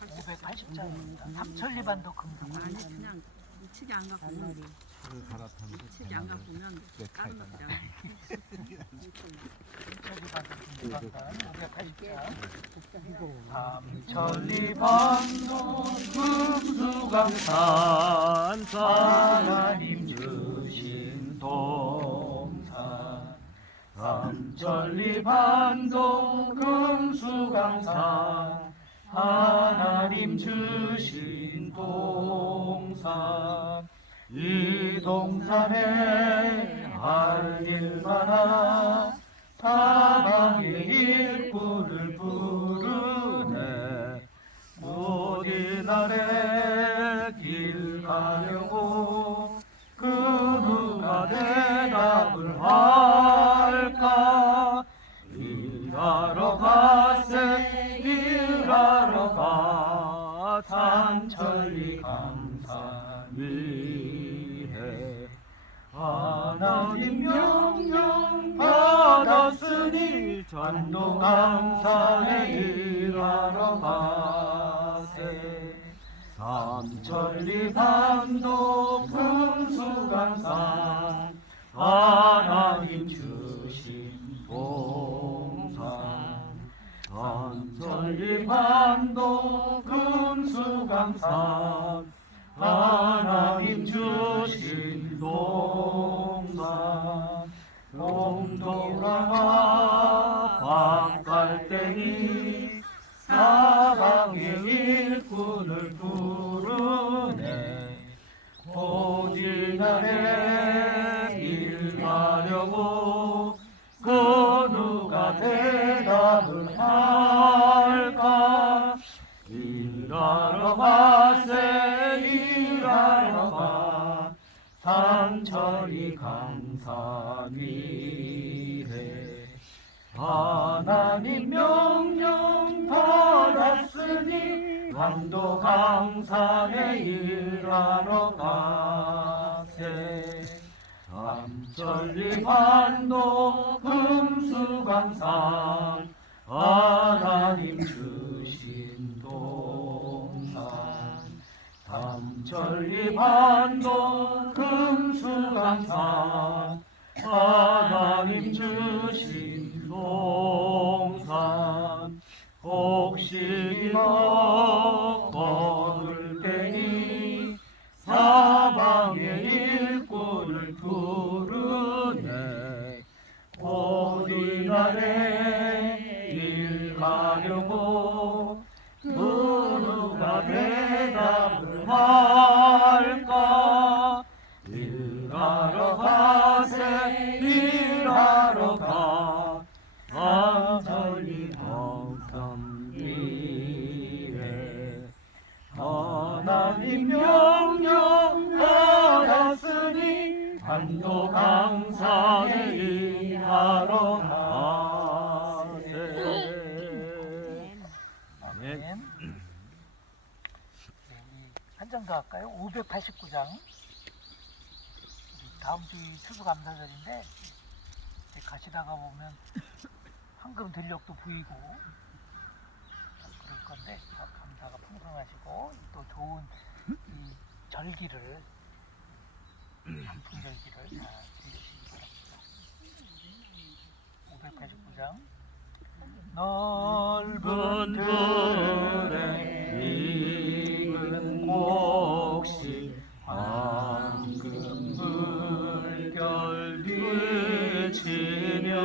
580장입니다. 삼천리반도 금속. 아니 그냥 우측에 안 갖고 오면 우측에 안 갖고 오면 다른 것들이 안 삼천리반도 금속. 580장. 삼천리반도 금수강산 하나님 주신 동산. 삼천리반도 금수강산 하나님 주신 동산. 이 동산에 할 일 많아 사방의 일꾼을 부르네. 어디 날에 길 가려고 그 누가 대답을 할까. 일하러 가세 일하러 가 삼천리 강산 위에. 하나님 명령 받았으니 전도 강산에 일하러 가세. 삼천리 반도 금수강산 하나님 주신 동산. 삼천리 반도 금수강산 하나님 주신 동산. 용도랑아 박갈대니 사방의 일꾼을 부르네. 고지날에 일하려고 그 누가 대답을 할까. 일하러 가세 일하러 가 삼천리 강산 위에. 하나님 명령 받았으니 강도 강산에 일하러 가세. 삼천리 반도 금수강산 하나님 주신 동산. 삼천리 반도 금수강산 하나님 주신 동산. 혹시 거둘 때니 사방의 일꾼을 부르네. 어디 날에 일 가려고 누가 대답을 할까. 일하러 가세 일하러 가 삼천리 강산 위에. 하나님 명령 받았으니 반도 강산에 일하러 가세. 아멘. 한 장 더 할까요? 589장. 다음 주이 추수감사절인데 가시다가 보면 황금 들녘도 보이고 그럴 건데 감사가 풍성하시고 또 좋은 이 절기를 단풍절기를 잘 즐기시기 바랍니다. 589장. 넓은 들에 익은 곡식 황금 물결 비치며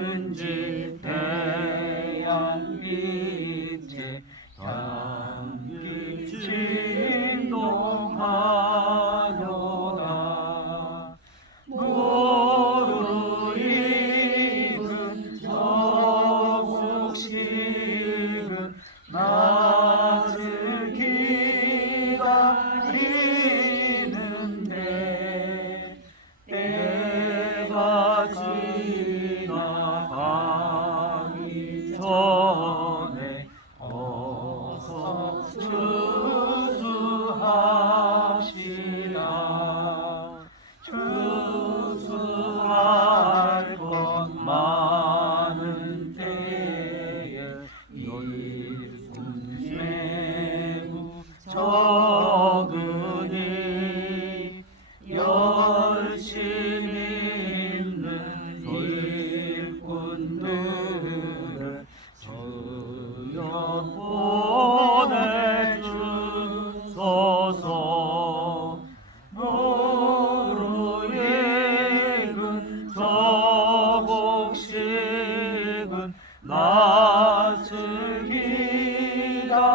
어디든지 태양 빛에 향기 진동하노라. 무르익은 낯을 기다리는데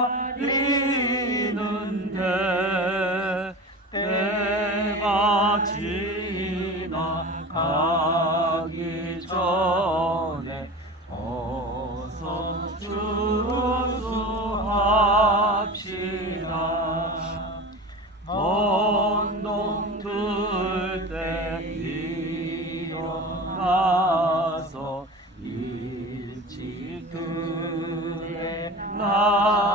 때가 지나가기 전에 어서 주수합시다. 먼동 틀 때 일어나서 일찍 들에 나가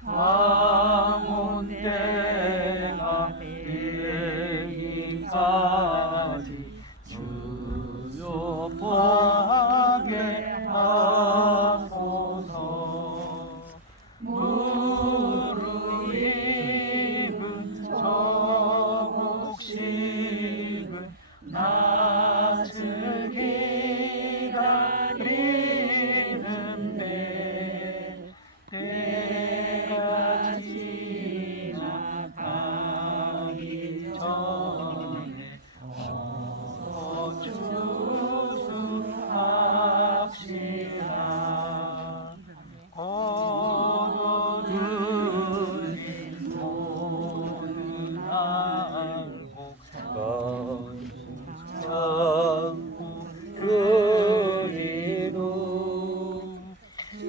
망원대가 이르기까지 주여 보게 하소서. 무르익은 저목식은 낯을 기다리는데 때가 지나가기 전에 어서 주수합시다. 거두는 모든 한국 천국 그리로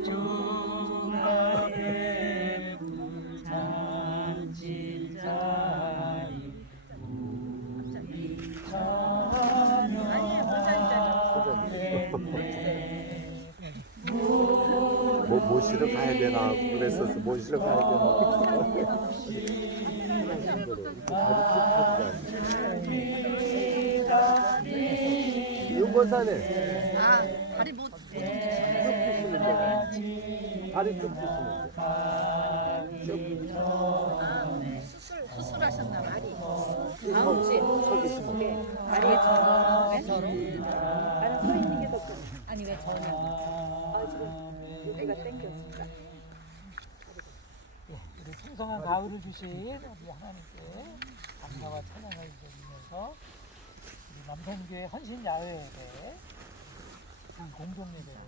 주가의 부장진 자리 우리 찬양하네. 모시러 가야 되나 그랬었어. 모시러 가야 되나. 윤건사네. 아, 다리 못 다리 좀 푸시는데. 수술하셨나 봐. 서 계시면. 아니 왜 저냐? 내가 땡겼습니다. 우리 풍성한 가을을 주신 우리 하나님께 감사와 찬양을 드리면서 우리 남성교회 헌신 야외예배 공동 예배를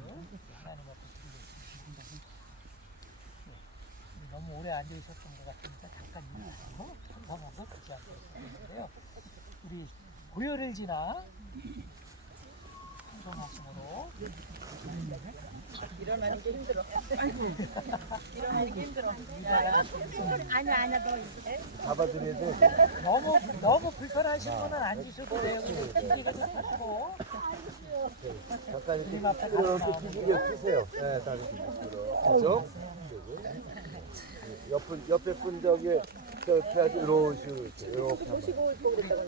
하나님 앞에 드리겠습니다. 너무 오래 앉아 있었던 것 같으니까 잠깐 일어나서 찬성하고 같이 앉아 있었는데요. 우리 고열을 지나 찬송하심으로 일어나는 게 힘들어. 일어나는 게 힘들어. 아니야 너 잡아드려야 돼. 너무 불편하신 분은 앉으셔도 돼요. 기기가 좀 하시고 잠깐 이렇게 주님 앞에 이렇게 가서 뒤집어 피세요. 네, 다리 뒤집어. 옆에 분 저기 이렇게 하지 이렇게 하면.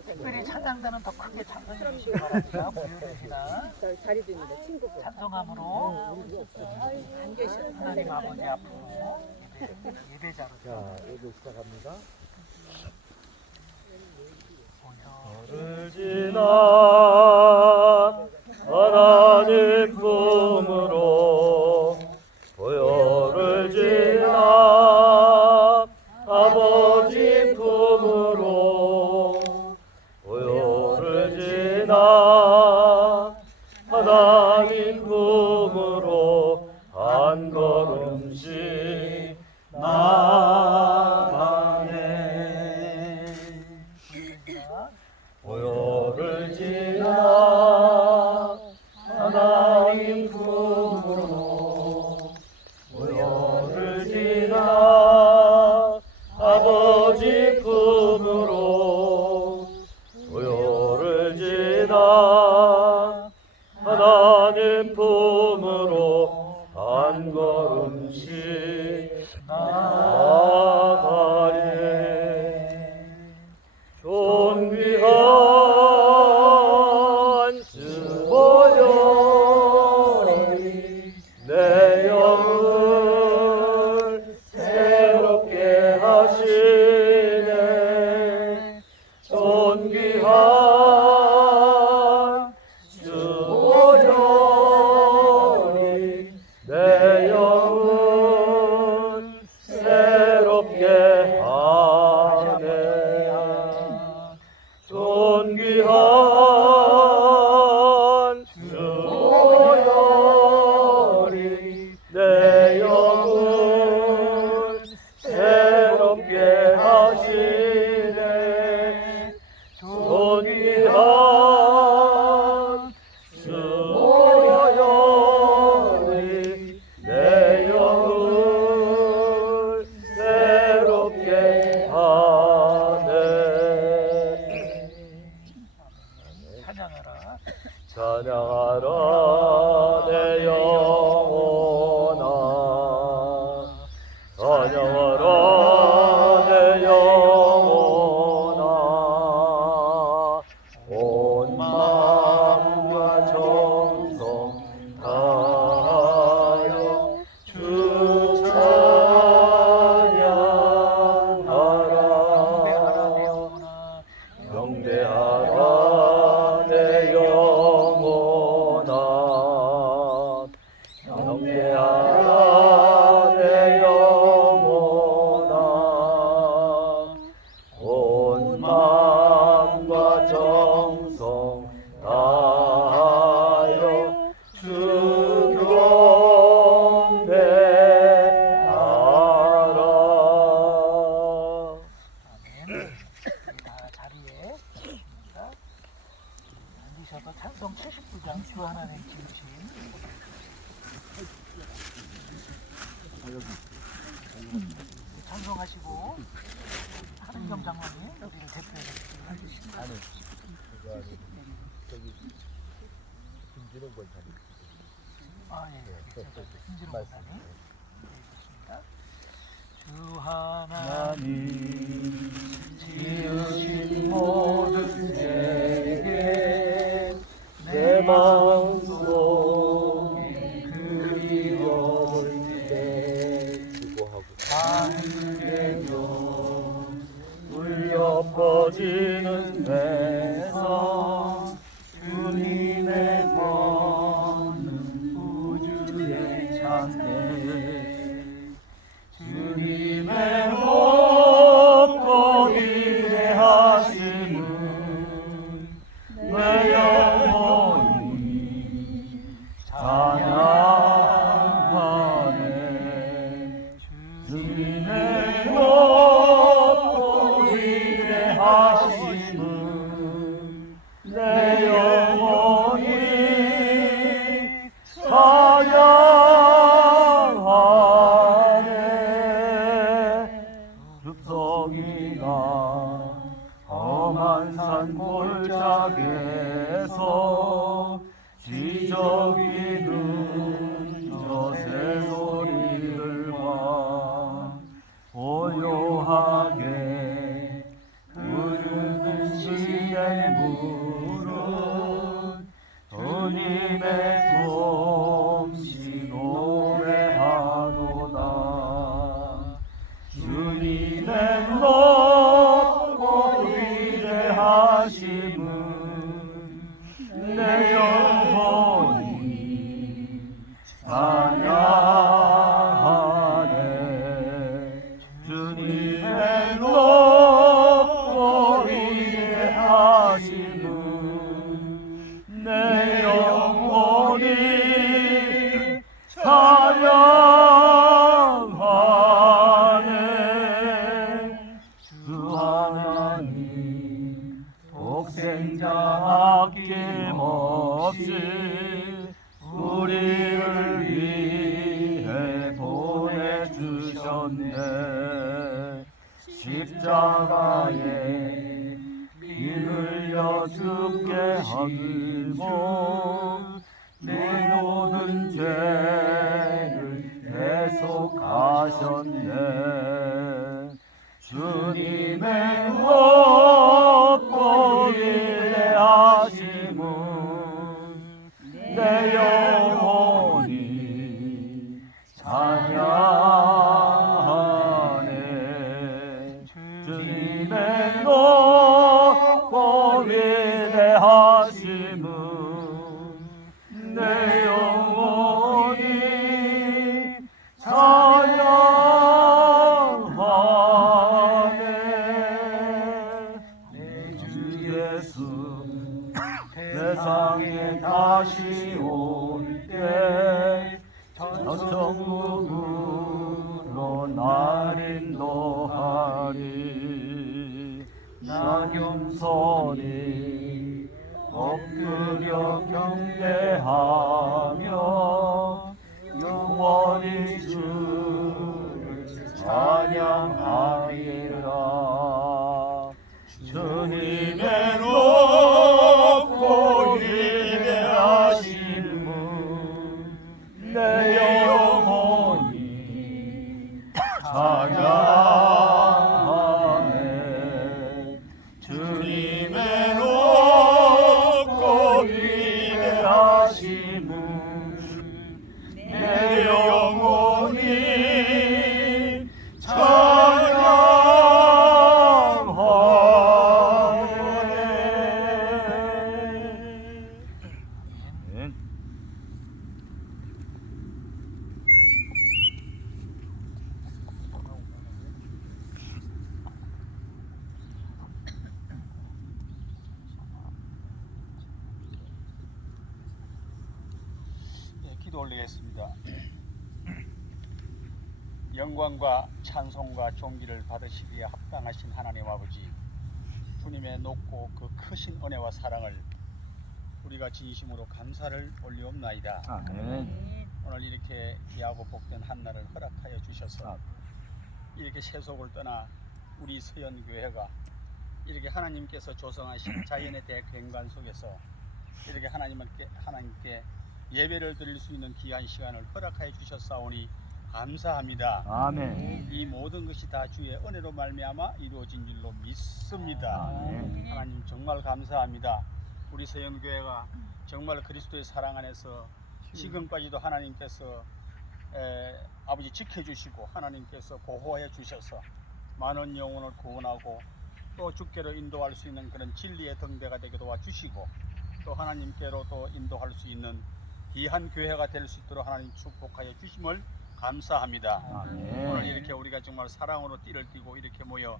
특별히 찬양단은 더 크게 찬송해 주시기 바랍니다. 고요되시나 자리도 있는데 친구분. 찬송함으로 안 계셔. 하나님 아버지 앞으로 예배자로 자, 여기 시작합니다. 를 지나 하나님 품으로 보혈을 지나 아버지 품으로 보혈을 지나 하나님 품으로 한 걸음씩 나가네. 보혈을 지나 하나님 품으로 보혈을 지나 아버지 품으로 보혈을 지나 하나님 품으로 한 걸음씩 나가네. 존귀한 주 보혈이 내 영을 새롭게 하시네. 존귀한 주 보혈이 내 영을 새롭게 하네. 존귀한 주 위한 주 보혈이 내 영을 새롭게 하네. 찬양하라. 찬양하라 내 영혼아, 찬양하라 내 영혼아, 온 마음과 정성 다하여 주 찬양하라. 경배하라 내 영혼아, 경배하라 내 영혼아, 온 마음과 정성 다하여 주 경배하라. 아멘. 다 자리에 있습니다. 앉으셔서 찬송 79장 주 하나님 지으신 찬송하시고 하은경 장로님 우리를 대표해서 해주십니다. 김진호 권사님. 아, 예. 김진호 목사님. 네, 좋습니다. 주 하나님 지으신 모든 세계 내 마음속 그리움을 때 수고하고 하늘에서 울려 퍼지는 배성 주님의 권능 우주에 찬대 주님의 높고 위대하심은 내 영혼이 찬양하네. 주님의 높고 위대하심은 내 영혼이 찬양하네. 습성이나 험한 산 골짜기에서 지저귀는 저 새소리들과 고요하게 흐르는 시의 물은 주님의 솜씨 노래하도다. 주님의 높고 위대하심은 내 영혼이 찬양하네. 주님의 높고 위대하심은 내 영혼이 찬양하네. 주 하나님 독생자 아낌없이 우리를 위해 보내주셨네. 십자가에 피 흘려 죽게 하시고 내 모든 죄를 대속하셨네. 주님의 높고 위대하심은 내 영혼이 찬양하네. 주님의 높고 위대하심은 내 영혼이 찬양하네. 내 주 예수 세상에 다시 올 때 저천국으로 날 인도하리. 나 겸손히 예배하며 영원히 주를 찬양하리라. 주님의 높고 위대하심은 내 영혼이 찬양하네. 주님의 높고 위대하심은 내 영혼이 찬양하네. 기도 올리겠습니다. 영광과 찬송과 존귀를 받으시기에 합당하신 하나님 아버지, 주님의 높고 그 크신 은혜와 사랑을 우리가 진심으로 감사를 올리옵나이다. 아멘. 오늘 이렇게 귀하고 복된 한날을 허락하여 주셔서 이렇게 세속을 떠나 우리 서연교회가 이렇게 하나님께서 조성하신 자연의 대경관 속에서 이렇게 하나님께 예배를 드릴 수 있는 귀한 시간을 허락하여 주셨사오니 감사합니다. 아멘. 이 모든 것이 다 주의 은혜로 말미암아 이루어진 줄로 믿습니다. 아멘. 하나님 정말 감사합니다. 우리 서연교회가 정말 그리스도의 사랑 안에서 지금까지도 하나님께서 아버지 지켜주시고 하나님께서 보호해 주셔서 많은 영혼을 구원하고 또 주께로 인도할 수 있는 그런 진리의 등대가 되게 도와주시고 또 하나님께로 또 인도할 수 있는 귀한 교회가 될 수 있도록 하나님 축복하여 주심을 감사합니다. 아멘. 오늘 이렇게 우리가 정말 사랑으로 띠를 띠고 이렇게 모여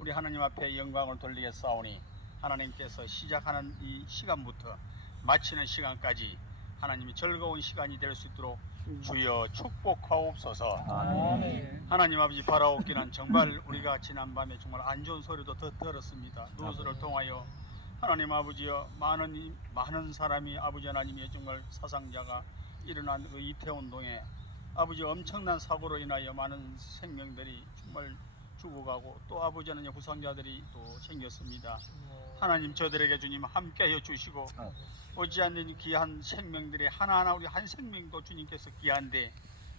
우리 하나님 앞에 영광을 돌리겠사오니 하나님께서 시작하는 이 시간부터 마치는 시간까지 하나님이 즐거운 시간이 될 수 있도록 주여 축복하옵소서. 아멘. 하나님 아버지 바라옵기는 정말 우리가 지난밤에 정말 안 좋은 소리도 더 들었습니다. 뉴스를 통하여 하나님 아버지여 많은 사람이 아버지 하나님의 정말 사상자가 일어난 그 이태원동에 아버지 엄청난 사고로 인하여 많은 생명들이 정말 죽어가고 또 아버지 하나님 후상자들이 또 생겼습니다. 하나님 저들에게 주님 함께하여 주시고 오지 않는 귀한 생명들이 하나하나 우리 한 생명도 주님께서 귀한데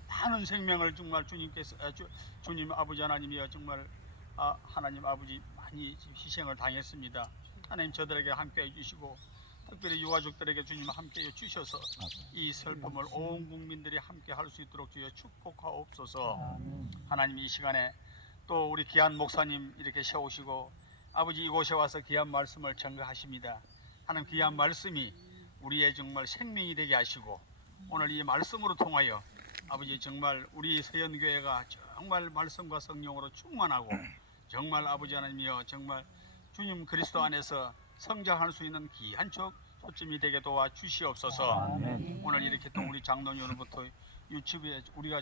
많은 생명을 정말 주님께서 주님 아버지 하나님이여 정말 하나님 아버지 많이 희생을 당했습니다. 하나님 저들에게 함께해 주시고 특별히 유가족들에게 주님 함께해 주셔서 이 슬픔을 온 국민들이 함께 할 수 있도록 주여 축복하옵소서. 하나님 이 시간에 또 우리 귀한 목사님 이렇게 세우시고 아버지 이곳에 와서 귀한 말씀을 전가하십니다. 하나님 귀한 말씀이 우리의 정말 생명이 되게 하시고 오늘 이 말씀으로 통하여 아버지 정말 우리 서연교회가 정말 말씀과 성령으로 충만하고 정말 아버지 하나님이여 정말 주님 그리스도 안에서 성장할 수 있는 귀한 초점이 되게 도와 주시옵소서. 아멘. 오늘 이렇게 또 우리 장로님으로부터 유튜브에 우리가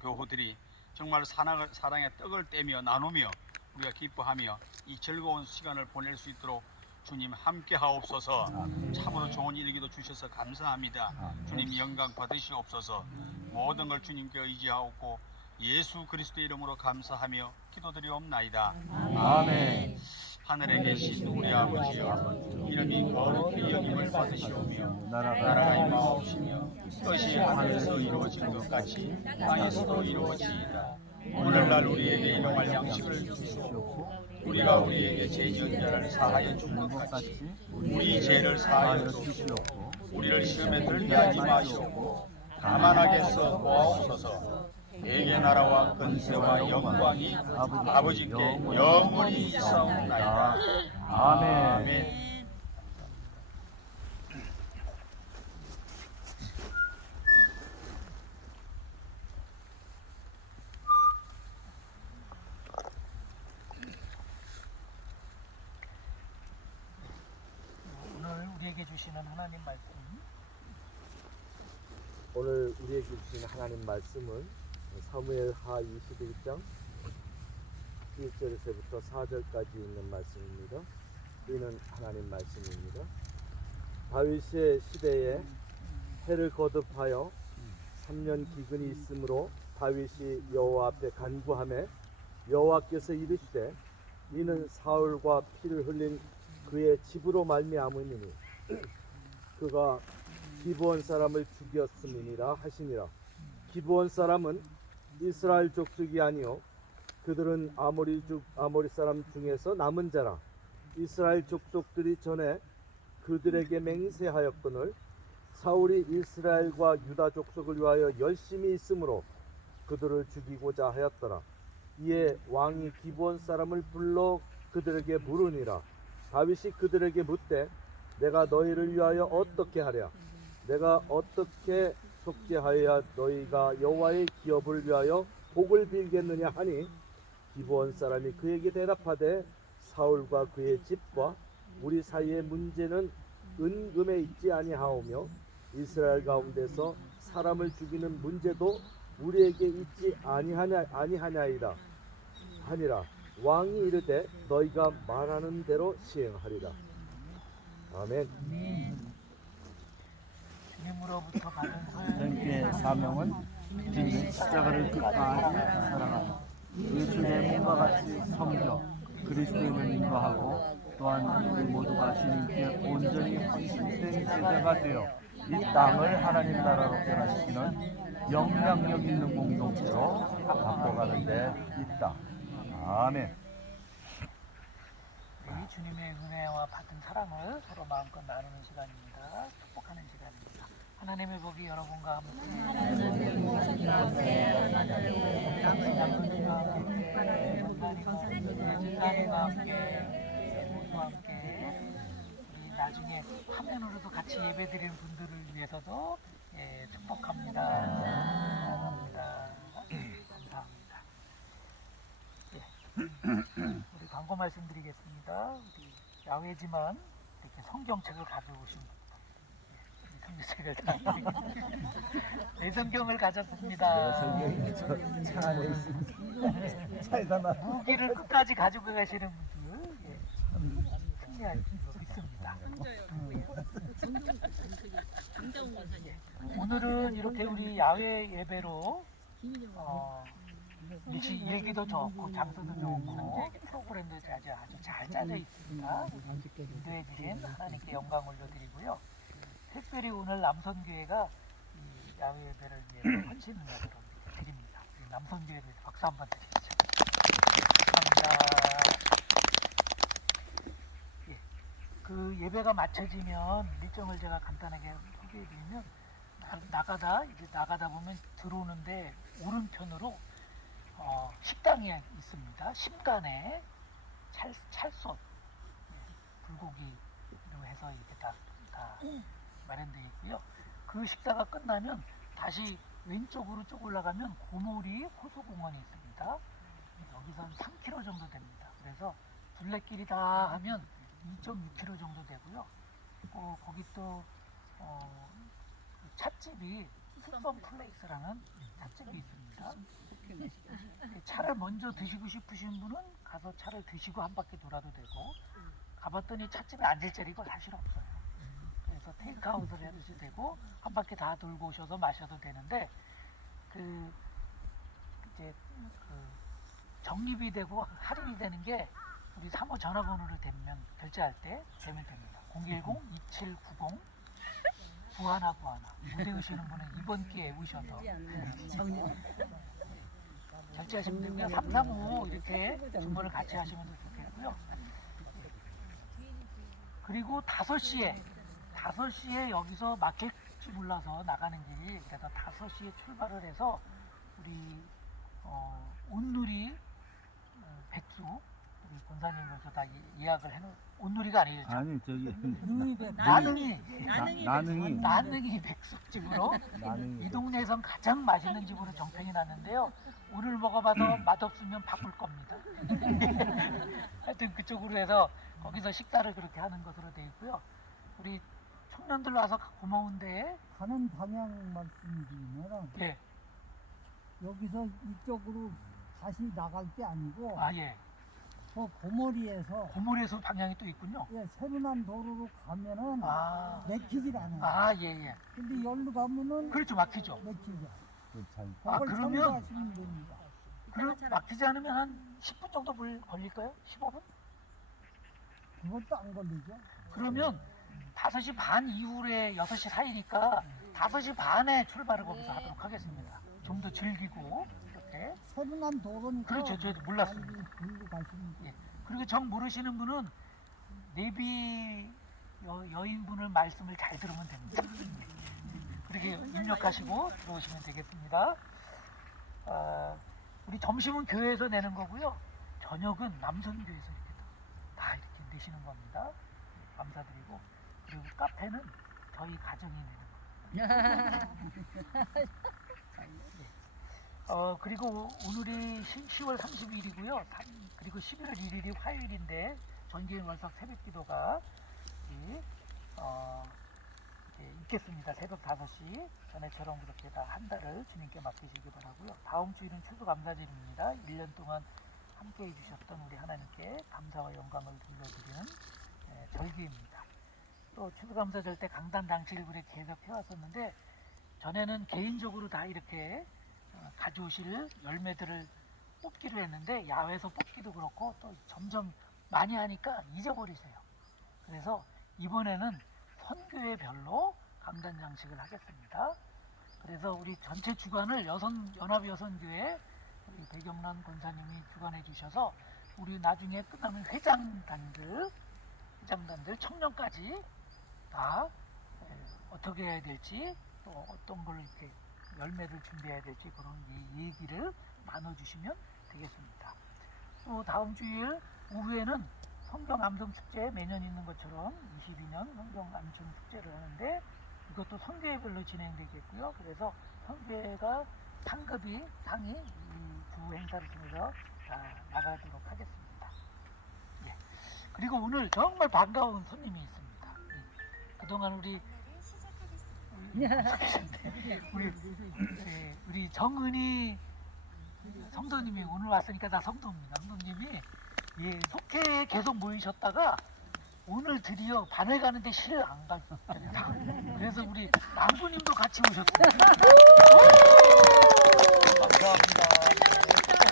교우들이 정말 사랑의 떡을 떼며 나누며 우리가 기뻐하며 이 즐거운 시간을 보낼 수 있도록 주님 함께 하옵소서. 참으로 좋은 일기도 주셔서 감사합니다. 주님 영광 받으시옵소서. 모든 걸 주님께 의지하옵고 예수 그리스도의 이름으로 감사하며 기도드리옵나이다. 아멘. 하늘에 계신 우리 아버지여, 이름이 거룩히 여김을 받으시오며 나라가 임하옵시며 뜻이 하늘에서 이루어진 것 같이 땅에서도 이루어지이다. 오늘날 우리에게 일용할 양식을 주시옵고 우리가 우리에게 죄 지은 자를 사하여 준 것 같이 우리 죄를 사하여 주시옵고 우리를 시험에 들게 하지 마시옵고 다만 하게서 도와옵소서. 대개 나라와 근세와 영광이 아버지께 영원히 있사옵나이다. 아멘. 오늘 우리에게 주시는 하나님 말씀 오늘 우리에게 주신 하나님 말씀은 사무엘하 21장 1절에서부터 4절까지 있는 말씀입니다. 이는 하나님 말씀입니다. 다윗의 시대에 해를 거듭하여 3년 기근이 있으므로 다윗이 여호와 앞에 간구하매 여호와께서 이르시되 이는 사울과 피를 흘린 그의 집으로 말미암으니 그가 기브온 사람을 죽였음이니라 하시니라. 기브온 사람은 이스라엘 족속이 아니요 그들은 아모리 사람 중에서 남은 자라. 이스라엘 족속들이 전에 그들에게 맹세하였거늘 사울이 이스라엘과 유다 족속을 위하여 열심히 있으므로 그들을 죽이고자 하였더라. 이에 왕이 기브온 사람을 불러 그들에게 물으니라. 다윗이 그들에게 묻되 내가 너희를 위하여 어떻게 하랴? 내가 어떻게 속죄하여야 너희가 여호와의 기업을 위하여 복을 빌겠느냐 하니 기브온 사람이 그에게 대답하되 사울과 그의 집과 우리 사이의 문제는 은금에 있지 아니하오며 이스라엘 가운데서 사람을 죽이는 문제도 우리에게 있지 아니하냐이다 하니라. 왕이 이르되 너희가 말하는 대로 시행하리라. 아멘. 주님으로부터 받은 하나님께 사명은 주님의 십자가를 끝까지 사랑하고 예수의 몸과 같이 섬겨 그리스도를 인도하고 또한 우리 모두가 주님께 온전히 헌신된 제자가 되어 이 땅을 하나님 나라로 변화시키는 영향력 있는 공동체로 바꿔가는 데 있다. 아멘. 이 주님의 은혜와 받은 사랑을 서로 마음껏 나누는 시간입니다. 축복하는 시간입니다. 하나님의 복이 여러분과 함께 모두와 함께 우리 나중에 화면으로도 같이 예배드리는 분들을 위해서도 축복합니다. 감사합니다. 감사합니다. 우리 광고 말씀드리겠습니다. 우리 야외지만 이렇게 성경책을 가져오신 성경책을 다 내 성경을 가졌습니다. 성경이 차 안에 있습니다. 차에다 놔. 무기를 끝까지 가지고 가시는 분들 승리할 수 있습니다. 오늘은 이렇게 우리 야외 예배로 일기도 좋고 장소도 좋고 프로그램도 아주 잘 짜져 있습니다. 인도해 주신 하나님께 영광 올려드리고요. 특별히 오늘 남선교회가 이 야외 예배를 위해 헌신을 드립니다. 우리 남선교회에 대해서 박수 한번 드리시죠. 감사합니다. 그 예배가 마쳐지면 일정을 제가 간단하게 소개해드리면 나가다 보면 들어오는데 오른편으로 식당이 있습니다. 심간에 찰솥 불고기로 해서 이렇게 다 마련되어 있고요. 그 식사가 끝나면 다시 왼쪽으로 쭉 올라가면 고모리 호수공원이 있습니다. 여기서 한 3km 정도 됩니다. 그래서 둘레길이 다 하면 2.6km 정도 되고요. 거기 또 찻집이 숲섬 플레이스라는 찻집이 있습니다. 차를 먼저 드시고 싶으신 분은 가서 차를 드시고 한 바퀴 돌아도 되고, 가봤더니 찻집에 앉을 자리가 사실 없어요. 그래서 테이크아웃을 해도 되고 한 바퀴 다 돌고 오셔서 마셔도 되는데, 이제 적립이 되고 할인이 되는 게 우리 사무 전화번호를 대면 결제할 때 되면 됩니다. 010-2790 9191. 못 외우시는 분은 이번 기회에 오셔서 결제하시면 됩니다. 335 이렇게 주문을 같이 하시면 좋겠고요. 그리고 5시에 여기서 막힐지 몰라서 나가는 길이, 그래서 5시에 출발을 해서 우리 온누리 백수 우리 권사님께서 다 예약을 해놓은, 온누리가 아니죠. 아니 저기 나능이 백숙집으로 이 동네에선 가장 맛있는 집으로 정평이 났는데요. 오늘 먹어봐도 맛없으면 바꿀 겁니다. 하여튼 그쪽으로 해서 거기서 식사를 그렇게 하는 것으로 되어 있고요. 우리 청년들 와서 고마운데 가는 방향 말씀드리면 예. 여기서 이쪽으로 다시 나갈 게 아니고 예. 저 고머리에서 고물에서 방향이 또 있군요. 예, 세분한 도로로 가면은 아, 막히질 않아요. 아, 예, 예. 근데 여기로 가면은 그렇죠, 막히죠. 막히죠. 괜찮. 아, 그걸 그러면- 참고하시면 됩니다. 그럼 막히지 않으면 한 10분 정도 걸릴까요? 15분? 그것도 안 걸리죠. 그러면 5시 반 이후에 6시 사이니까 5시 반에 출발을 거기서 하도록 하겠습니다. 좀 더 즐기고 이렇게. 세분한 도로니까 그렇죠, 저희도 몰랐습니다. 많이 들고 가시면 돼요. 예. 그리고 정 모르시는 분은 내비 여인분을 말씀을 잘 들으면 됩니다. 그렇게 입력하시고 들어오시면 되겠습니다. 아, 우리 점심은 교회에서 내는 거고요. 저녁은 남선교회에서 이렇게 다 이렇게 내시는 겁니다. 감사드리고, 그리고 카페는 저희 가정이 내는 겁니다. 그리고 오늘이 10월 30일이고요. 그리고 11월 1일이 화요일인데 전기인 월삭 새벽기도가 이렇게 있겠습니다. 새벽 5시 전에처럼 그렇게 다 한 달을 주님께 맡기시기 바라고요. 다음 주일은 추수감사절입니다. 1년 동안 함께 해주셨던 우리 하나님께 감사와 영광을 돌려드리는 절기입니다. 또 추수감사절 때 강단 당시를 우리 계속 해왔었는데, 전에는 개인적으로 다 이렇게 가져오실 열매들을 뽑기로 했는데, 야외에서 뽑기도 그렇고 또 점점 많이 하니까 잊어버리세요. 그래서 이번에는 선교회별로 강단 장식을 하겠습니다. 그래서 우리 전체 주관을 연합여선교회 우리 배경란 권사님이 주관해 주셔서, 우리 나중에 끝나면 회장단들, 청년까지 다 어떻게 해야 될지, 또 어떤 걸 이렇게 열매를 준비해야 될지, 그런 얘기를 나눠주시면 되겠습니다. 또 다음 주일 오후에는 성경 암송 축제, 매년 있는 것처럼 22년 성경 암송 축제를 하는데, 이것도 선교회별로 진행되겠고요. 그래서 선교회가 상이 이 두 행사를 통해서 다 나가도록 하겠습니다. 예. 그리고 오늘 정말 반가운 손님이 있습니다. 그동안 우리 정은희 성도님이 오늘 왔으니까 다 성도입니다. 성도님이 속회에 계속 모이셨다가 오늘 드디어 반을 가는데 실을 안 가셨잖아요. 그래서 우리 남부님도 같이 오셨어요. 감사합니다.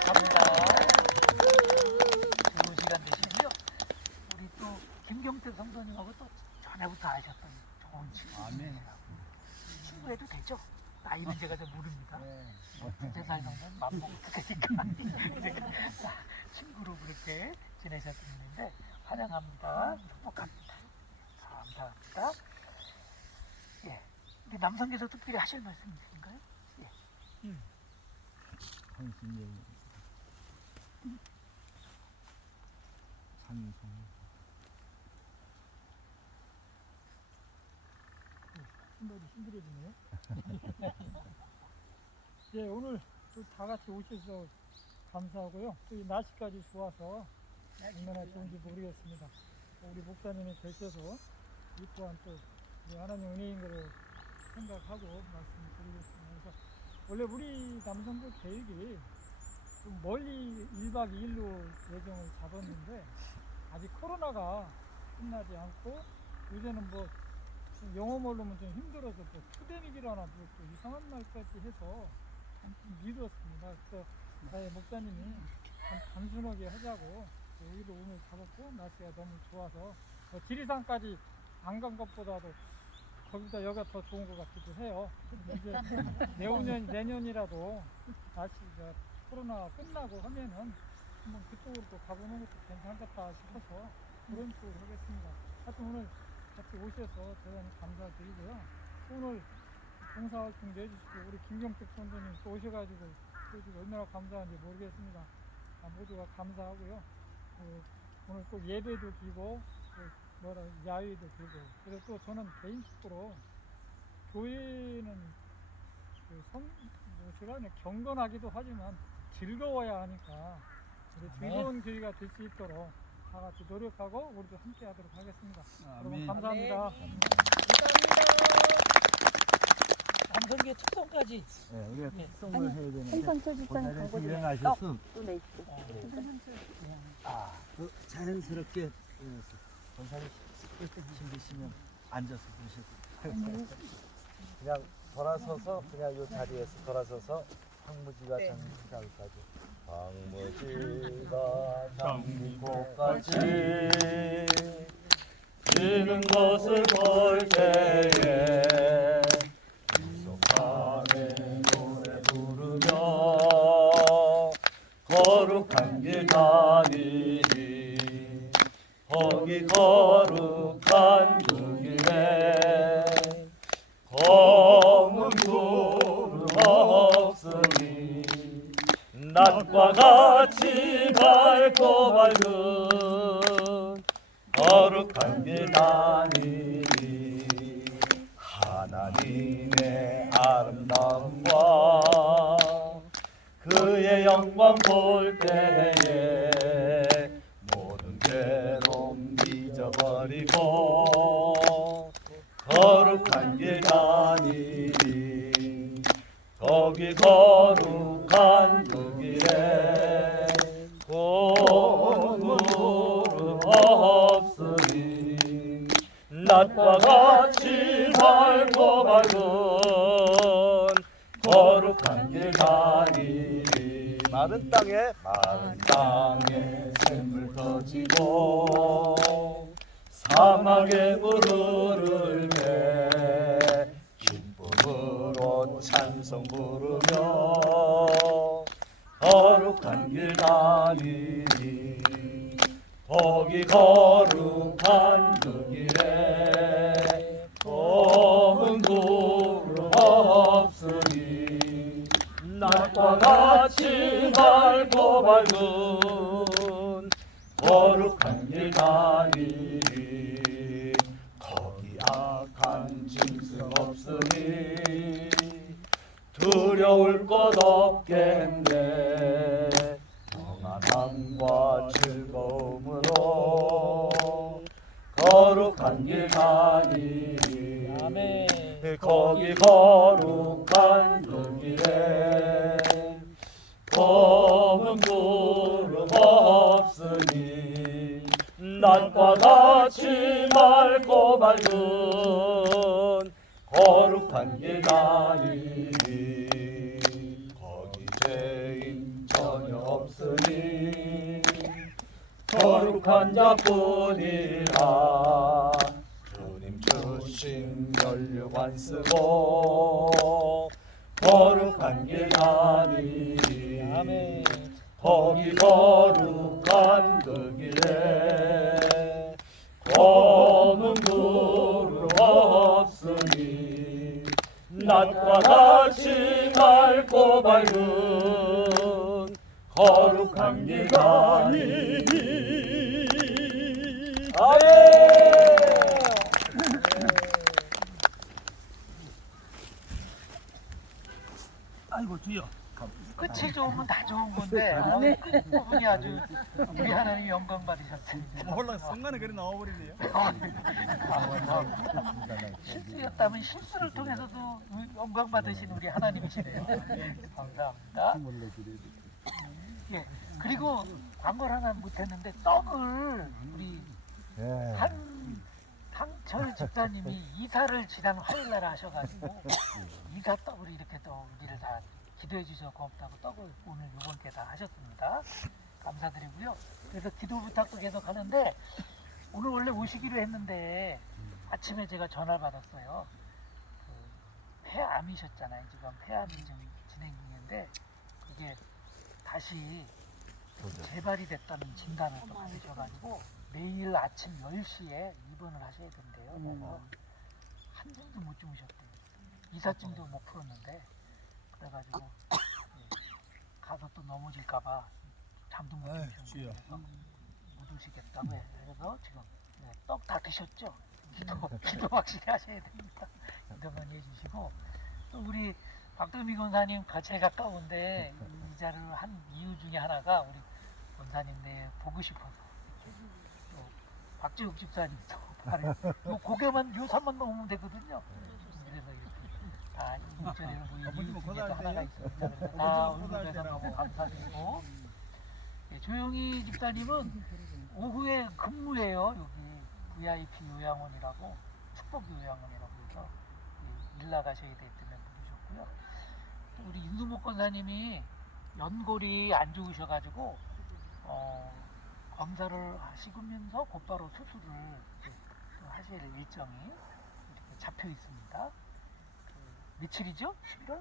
감사합니다. 좋은 시간 되시고요. 우리 또 김경태 성도님하고 또 전에부터 아셨던 좋은 친구입니다. 친구해도 되죠? 나이는 제가 잘 모릅니다. 두세 살 정도는 맘먹어도 되니까. 친구로 그렇게 지내셨는데 환영합니다. 축복합니다. 감사합니다. 예. 우리 남성께서 특별히 하실 말씀 있으신가요? 예. 당신의 찬송. 신발이 힘들어지네요. 네, 오늘 또 다 같이 오셔서 감사하고요. 또 이 날씨까지 좋아서 얼마나 좋은지 모르겠습니다. 우리 목사님이 계셔서 이 또한 또 우리 하나님 은혜인 것을 생각하고 말씀을 드리겠습니다. 그래서 원래 우리 남성부 계획이 좀 멀리 1박 2일로 예정을 잡았는데, 아직 코로나가 끝나지 않고, 요새는 뭐 영어 모르면 좀 힘들어서 뭐 푸데믹이라나 또 이상한 말까지 해서 좀 미뤘습니다. 그래서 나의 목사님이 단순하게 하자고 여기도 오늘 잡았고, 날씨가 너무 좋아서 지리산까지 안 간 것보다도 거기다 여기가 더 좋은 것 같기도 해요. 이제 내년이라도 날씨가 코로나 끝나고 하면은 한번 그쪽으로 또 가보는 것도 괜찮겠다 싶어서 그런 쪽으로 하겠습니다. 하여튼 오늘 같이 오셔서 대단히 감사드리고요. 오늘 봉사활동도 해주시고 우리 김경택 선생님 또 오셔가지고 해주시고 얼마나 감사한지 모르겠습니다. 모두가 감사하고요. 오늘 꼭 예배도 드리고 야외도 드리고, 그리고 또 저는 개인적으로 교회는 경건하기도 하지만 즐거워야 하니까 우리 즐거운 교회가 될 수 있도록 다 같이 노력하고 우리도 함께 하도록 하겠습니다. 여러분 감사합니다. 감사합니다. 저기 특성까지. 네, 우리가 예. 특성을 해야 되는데 생선초 집사님 본사에서 광고 좀 일어나셨음. 또 내시고. 아, 자연스럽게 본사에 힘드시면 앉아서 드셔도 그냥 돌아서서 그냥 이 자리에서 돌아서서 황무지가 장미꽃까지 황무지가 장미꽃까지 피는 것을 볼 때에 미소간에 노래 부르며 거룩한 길 다니니 거기 거룩한 그 길에 검은 구름 없으니 낮과 같이 밝고 밝은 거룩한 길 다니니 하나님의 아름다움과 그의 영광 볼 때에 모든 괴로움 잊어버리고 거룩한 길 다니니 거기 거룩한 그 길에 구름 없으니 낮과 같이 밝고 밝은 거룩한 길 다니니 마른 땅에 샘물 터지고 사막에 물 흐를 때 기쁨으로 찬송 부르며 거룩한 길 다니니 거기 거룩한 그 길에 검은 구름 없으니 낮과 같이 밝고 밝은 거룩한 길 다니니 거기 악한 짐승 없으니 두려울 것 없겠네 평안함과 즐거움으로 거룩한 길 다니니 아멘. 거기 거룩한 그 길에 검은 구름 없으니 낮과 같이 맑고 밝은 거룩한 길 다니니 거기 죄인 전혀 없으니 거룩한 자뿐이라 주님 주신 면류관 쓰고 거룩한 길 다니니 아멘. 거기 거룩한 그 길에 검은 구름 없으니 낮과 같이 맑고 밝은 거룩한 길 다니니 아이고 주여. 끝이 좋으면 다 좋은 건데 끝 부분이 아주 우리 하나님 영광 받으셨습니다. 몰라 순간에 그래 나와버리네요. 실수였다면 실수를 통해서도 영광 받으신 우리 하나님이시네요. 감사합니다. 예. 그리고 광고를 하나 못했는데 떡을 우리 한철 집사님이 이사를 지난 화요일날 하셔가지고 이사 떡을 이렇게 또 우리를 다 기도해 주셔서 고맙다고 떡을 오늘 이번께 다 하셨습니다. 감사드리고요. 그래서 기도 부탁도 계속 하는데 오늘 원래 오시기로 했는데 아침에 제가 전화를 받았어요. 그 폐암이셨잖아요. 지금 폐암이 좀 진행 중인데 그게 다시 재발이 됐다는 진단을 또 받으셔가지고 내일 아침 10시에 입원을 하셔야 된대요. 그래서 한숨도 못 주무셨대요. 이삿짐도 못 풀었는데 그래가지고 가서 또 넘어질까봐 잠도 못 주무셨고 그래서 못 오시겠다고 해서 지금 떡 다 드셨죠? 기도 확실히 하셔야 됩니다. 기도 많이 해주시고 또 우리 박도미 권사님 제일 가까운데 이 자를 한 이유 중에 하나가 우리 권사님 내 보고 싶어서 또 박재욱 집사님도 요 고개만 요 산만 넘으면 되거든요. 그래서 이렇게 이 목소리를 보이는 아버님은 이유 중에 또 고등학교 하나가 때요? 있습니다. 그래서 다 아버님은 언급해서 고등학교 너무 감사드리고 예, 조용히 집사님은 오후에 근무해요. 여기 VIP 요양원이라고 축복 요양원이라고 해서 예, 일 나가셔야 되기 때문에 부르셨고요. 또 우리 윤수목 권사님이 연골이 안 좋으셔가지고 검사를 하시면서 곧바로 수술을 이제 또 하셔야 될 일정이 이렇게 잡혀 있습니다. 그 며칠이죠? 11월?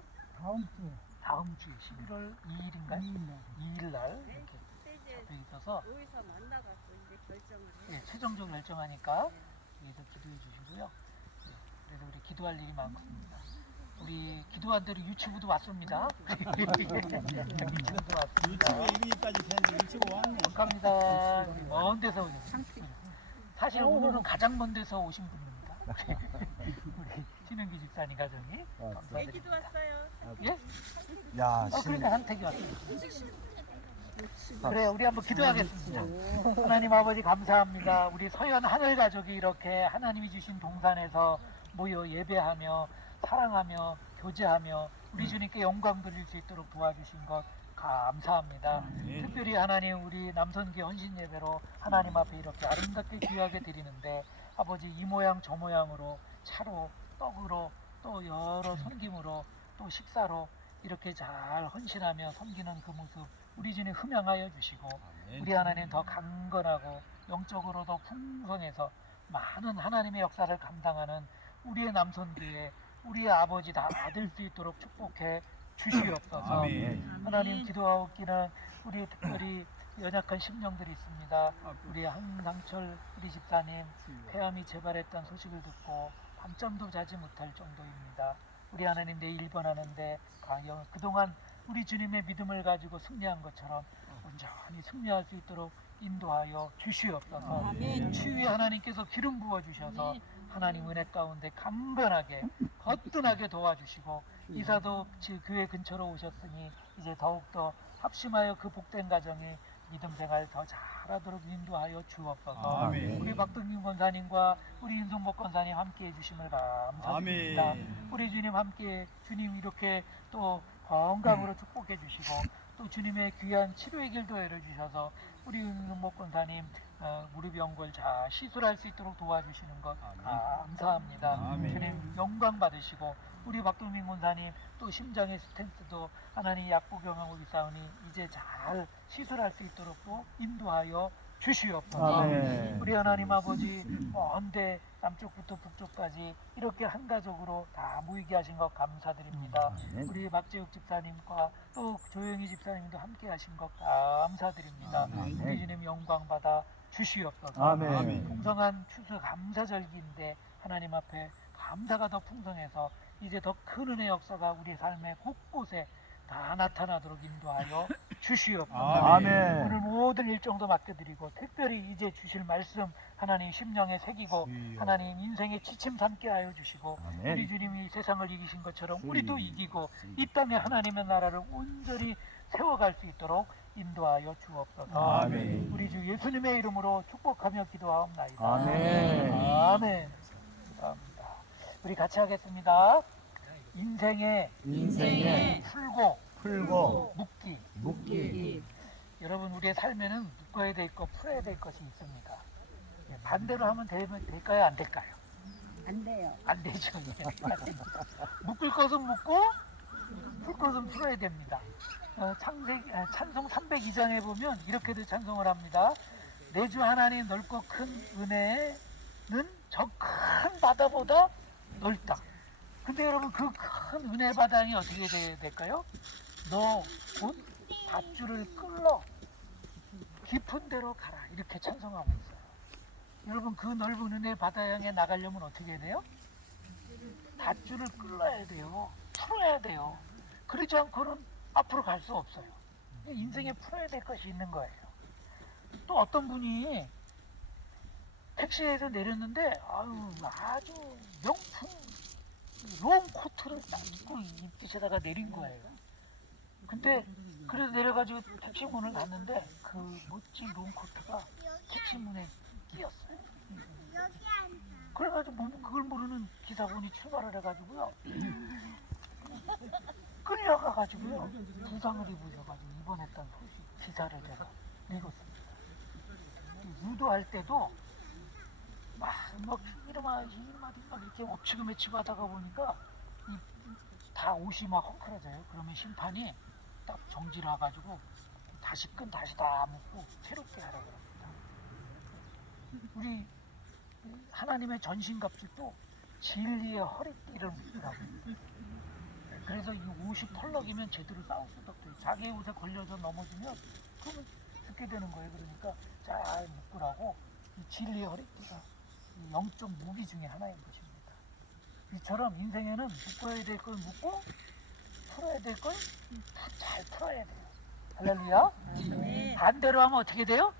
다음 주에 11월 2일인가요? 2일 날 이렇게 잡혀 있어서 여기서 만나갖고 이제 결정을 해. 예, 최종적으로 결정하니까 위해서 기도해 주시고요. 예, 그래서 우리 기도할 일이 많습니다. 우리 기도한 대로 유치부도 왔습니다. 유치부도 왔습니다. 이민까지 됐는데 일찍 왔네. 축하합니다. 우리 먼 데서 오셨습니다. 사실 오늘은 가장 먼 데서 오신 분입니다. 우리 신은기 집사님 가정이 감사드립니다. 애기도 왔어요. 예? 야, 그러니까 한택이 왔습니다. 그래, 우리 한번 기도하겠습니다. 하나님 아버지 감사합니다. 우리 서현 하늘 가족이 이렇게 하나님이 주신 동산에서 모여 예배하며 사랑하며 교제하며 우리 주님께 영광 돌릴 수 있도록 도와주신 것 감사합니다. 특별히 하나님 우리 남선기 헌신 예배로 하나님 앞에 이렇게 아름답게 귀하게 드리는데 아버지 이 모양 저 모양으로 차로 떡으로 또 여러 섬김으로 또 식사로 이렇게 잘 헌신하며 섬기는 그 모습 우리 주님 흠양하여 주시고 우리 하나님 더 강건하고 영적으로 더 풍성해서 많은 하나님의 역사를 감당하는 우리의 남선교회 우리의 아버지 다 될 수 있도록 축복해 주시옵소서. 하나님 기도하옵기는 우리 특별히 연약한 심령들이 있습니다. 우리 한상철 우리 집사님 폐암이 재발했다는 소식을 듣고 밤잠도 자지 못할 정도입니다. 우리 하나님 내일 입원하는데 그동안 우리 주님의 믿음을 가지고 승리한 것처럼 온전히 승리할 수 있도록 인도하여 주시옵소서. 추위에 하나님께서 기름 부어 주셔서 하나님 은혜 가운데 간번하게 거뜬하게 도와주시고 이사도 교회 근처로 오셨으니 이제 더욱더 합심하여 그 복된 가정이 믿음 생활 더 잘하도록 인도하여 주옵소서. 아멘. 우리 박동균 권사님과 우리 윤성복 권사님 함께해 주심을 감사드립니다. 우리 주님 함께 주님 이렇게 또 건강으로 축복해 주시고 또 주님의 귀한 치료의 길도 열어주셔서 우리 윤성복 권사님 무릎 연골 잘 시술할 수 있도록 도와주시는 것 감사합니다. 주님 영광 받으시고 우리 박동민 권사님 또 심장의 스텐트도 하나님 약복용하고 있사오니 이제 잘 시술할 수 있도록 또 인도하여 주시옵소서. 우리 하나님 아버지 먼데 남쪽부터 북쪽까지 이렇게 한 가족으로 다 모이게 하신 것 감사드립니다. 우리 박재욱 집사님과 또 조영희 집사님도 함께 하신 것 감사드립니다. 우리 주님 영광 받아 주시옵소서. 풍성한 추수 감사절기인데 하나님 앞에 감사가 더 풍성해서 이제 더 큰 은혜 역사가 우리 삶의 곳곳에 다 나타나도록 인도하여 주시옵소서. 오늘 모든 일정도 맡겨드리고 특별히 이제 주실 말씀 하나님 심령에 새기고 하나님 인생의 지침 삼게 하여 주시고 우리 주님이 세상을 이기신 것처럼 우리도 이기고 이 땅에 하나님의 나라를 온전히 세워갈 수 있도록 인도하여 주옵소서. 우리 주 예수님의 이름으로 축복하며 기도하옵나이다. 아멘. 감사합니다. 우리 같이 하겠습니다. 인생의 풀고 묶기. 여러분 우리의 삶에는 묶어야 될 것, 풀어야 될 것이 있습니다. 반대로 하면 될까요? 안 될까요? 안 돼요. 안 되죠. 묶을 것은 묶고 풀 것은 풀어야 됩니다. 찬송 302장에 보면 이렇게도 찬송을 합니다. 내 주 하나님 넓고 큰 은혜는 저 큰 바다보다 넓다. 근데 여러분 그 큰 은혜 바다이 어떻게 될까요? 너 곧 밧줄을 끌러 깊은 데로 가라 이렇게 찬송하고 있어요. 여러분 그 넓은 은혜 바다 향해 나가려면 어떻게 해야 돼요? 밧줄을 끌어야 돼요. 풀어야 돼요. 그러지 않고는 앞으로 갈 수 없어요. 인생에 풀어야 될 것이 있는 거예요. 또 어떤 분이 택시에서 내렸는데 아주 명품 롱코트를 딱 입고 입깃에다가 내린 거예요. 근데 그래서 내려가지고 택시 문을 닫는데 그 멋진 롱코트가 택시 문에 끼었어요. 그래가지고 그걸 모르는 기사분이 출발을 해가지고요. 끌려가가지고요 부상을 입으셔가지고 입원했던 소식 기사를 제가 읽었습니다. 유도할 때도 막 이러막 이렇게 엎치고 매치고 하다가 보니까 다 옷이 막 헝클어져요. 그러면 심판이 딱 정지를 해가지고 다시 다시 다 묶고 새롭게 하라고 합니다. 우리 하나님의 전신갑주도 진리의 허리띠를 묶으라고 합니다. 그래서 이 옷이 털럭이면 제대로 싸울 수도 없대요. 자기의 옷에 걸려서 넘어지면 그러면 죽게 되는 거예요. 그러니까 잘 묶으라고 이 진리의 허리띠가 이 영적 무기 중에 하나인 것입니다. 이처럼 인생에는 묶어야 될 걸 묶고 풀어야 될 걸 잘 풀어야 돼요. 할렐루야. 네. 반대로 하면 어떻게 돼요?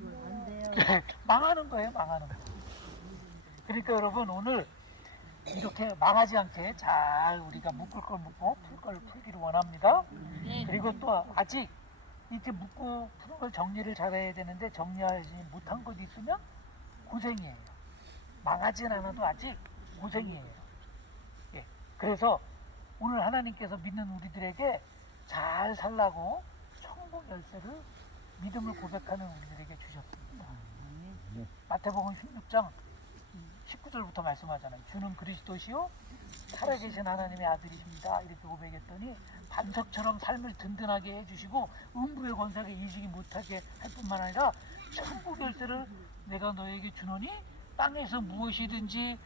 안 돼요. 망하는 거예요. 망하는 거. 그러니까 여러분 오늘 이렇게 망하지 않게 잘 우리가 묶을 걸 묶고 풀 걸 풀기를 원합니다. 그리고 또 아직 이렇게 묶고 푸는 걸 정리를 잘해야 되는데 정리하지 못한 것 있으면 고생이에요. 망하진 않아도 아직 고생이에요. 예. 그래서 오늘 하나님께서 믿는 우리들에게 잘 살라고 천국 열쇠를 믿음을 고백하는 우리들에게 주셨습니다. 마태복음 16장 19절부터 말씀하잖아요. 주는 그리스도시요 살아계신 하나님의 아들이십니다. 이렇게 고백했더니 반석처럼 삶을 든든하게 해주시고 음부의 권세를 이기지 못하게 할 뿐만 아니라 천국 열쇠를 내가 너에게 주노니 땅에서 무엇이든지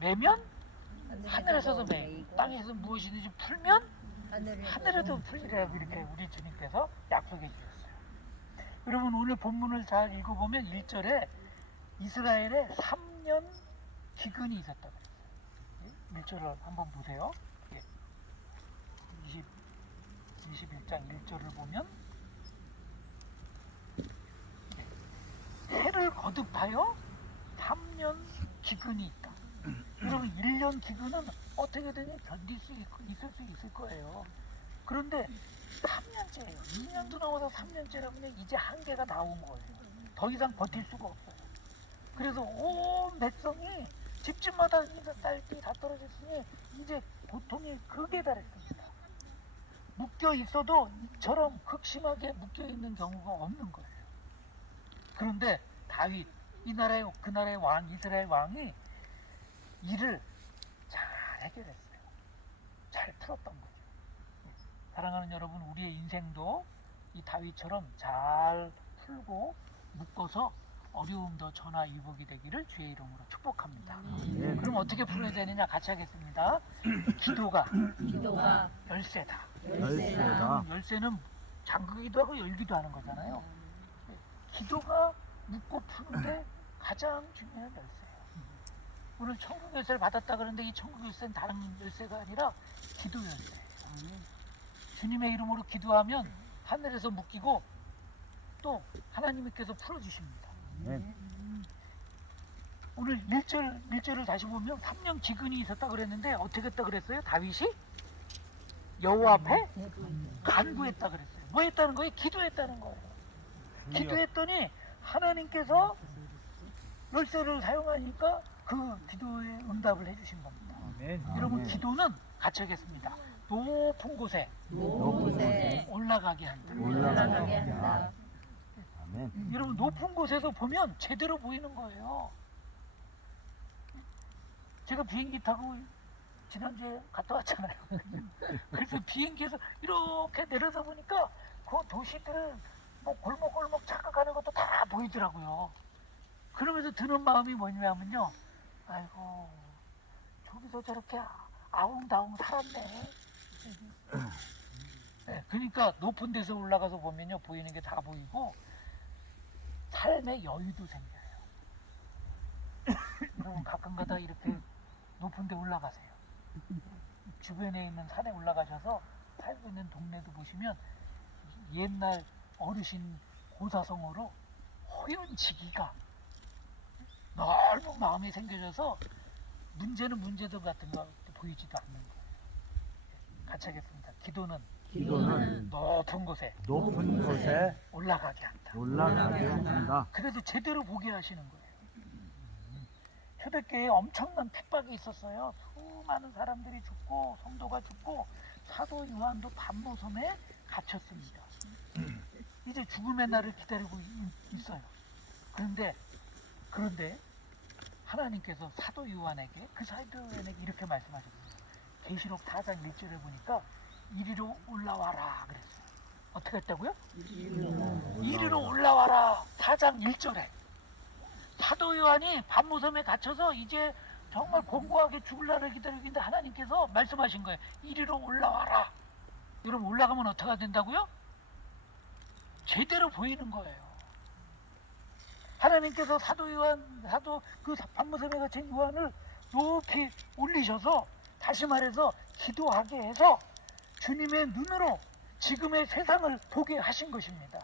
매면 하늘에서도 매, 땅에서 무엇이든지 풀면 하늘에도 풀리라고 이렇게 우리 주님께서 약속해 주셨어요. 여러분 오늘 본문을 잘 읽어보면 1절에 이스라엘에 3년 기근이 있었다고 그랬어요. 1절을 한번 보세요. 21장 1절을 보면 해를 거듭하여 3년 기근이 있다. 여러분 1년 기근은 어떻게든 견딜 수 있을 수 있을 거예요. 그런데 3년째예요. 2년도 넘어서 3년째라면 이제 한계가 다 온 거예요. 더 이상 버틸 수가 없어요. 그래서 온 백성이 집집마다 딸기 다 떨어졌으니 이제 고통이 극에 달했습니다. 묶여 있어도 이처럼 극심하게 묶여 있는 경우가 없는 거예요. 그런데 다윗, 이 나라의 그 나라의 왕 이스라엘 왕이 일을 잘 해결했어요. 잘 풀었던 거죠. 사랑하는 여러분, 우리의 인생도 이 다윗처럼 잘 풀고 묶어서 어려움도 전화위복이 되기를 주의 이름으로 축복합니다. 그럼 어떻게 풀어야 되느냐 같이 하겠습니다. 기도가 열쇠다. 열쇠는 잠그기도 하고 열기도 하는 거잖아요. 기도가 묶고 푸는데 가장 중요한 열쇠예요. 오늘 천국 열쇠를 받았다 그러는데 이 천국 열쇠는 다른 열쇠가 아니라 기도 열쇠예요. 주님의 이름으로 기도하면 하늘에서 묶이고 또 하나님께서 풀어주십니다. 오늘 1절을 다시 보면 3년 기근이 있었다 그랬는데 어떻게 했다 그랬어요? 다윗이 여호와 앞에 간구했다 그랬어요. 뭐 했다는 거예요? 기도했다는 거예요. 기도했더니 하나님께서 열쇠를 사용하니까 그 기도에 응답을 해주신 겁니다. 여러분 기도는 같이 하겠습니다. 높은 곳에 올라가게 한다. 여러분 높은 곳에서 보면 제대로 보이는 거예요. 제가 비행기 타고 지난주에 갔다 왔잖아요. 그래서 비행기에서 이렇게 내려다 보니까 그 도시들 뭐 골목골목 착각하는 것도 다 보이더라고요. 그러면서 드는 마음이 뭐냐면요, 아이고 저기서 저렇게 아웅다웅 살았네. 네, 그러니까 높은 데서 올라가서 보면요 보이는 게 다 보이고 삶의 여유도 생겨요. 여러분 가끔가다 이렇게 높은 데 올라가세요. 주변에 있는 산에 올라가셔서 살고 있는 동네도 보시면 옛날 어르신 고사성어로 허연치기가 넓은 마음이 생겨져서 문제는 문제들 같은 거 보이지도 않는 거예요. 같이 하겠습니다. 기도는 높은 곳에 올라가게 한다. 올라가게 한다. 그래도 제대로 보게 하시는 거예요. 초대교회에 엄청난 핍박이 있었어요. 수많은 사람들이 죽고 성도가 죽고 사도 요한도 반모섬에 갇혔습니다. 이제 죽음의 날을 기다리고 있어요. 그런데 하나님께서 사도 요한에게 이렇게 말씀하셨어요. 계시록 4장 1절에 보니까 이리로 올라와라 그랬어요. 어떻게 했다고요? 이리로 올라와라. 4장 1절에 사도 요한이 반모섬에 갇혀서 이제 정말 공고하게 죽을 날을 기다리고 있는데 하나님께서 말씀하신 거예요. 이리로 올라와라. 여러분 올라가면 어떻게 된다고요? 제대로 보이는 거예요. 하나님께서 그 반모섬에 갇힌 요한을 높이 올리셔서 다시 말해서 기도하게 해서 주님의 눈으로 지금의 세상을 보게 하신 것입니다.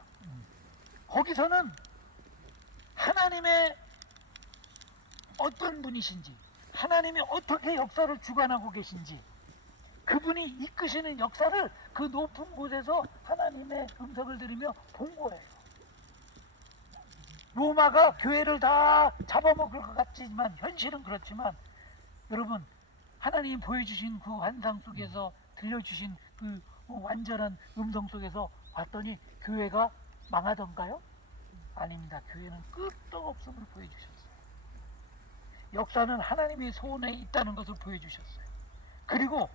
거기서는 하나님의 어떤 분이신지, 하나님이 어떻게 역사를 주관하고 계신지, 그분이 이끄시는 역사를 그 높은 곳에서 하나님의 음성을 들으며 본 거예요. 로마가 교회를 다 잡아먹을 것 같지만 현실은 그렇지만 여러분 하나님이 보여주신 그 환상 속에서 들려주신 그 완전한 음성 속에서 봤더니 교회가 망하던가요? 아닙니다. 교회는 끄떡없음을 보여주셨어요. 역사는 하나님의 손에 있다는 것을 보여주셨어요. 그리고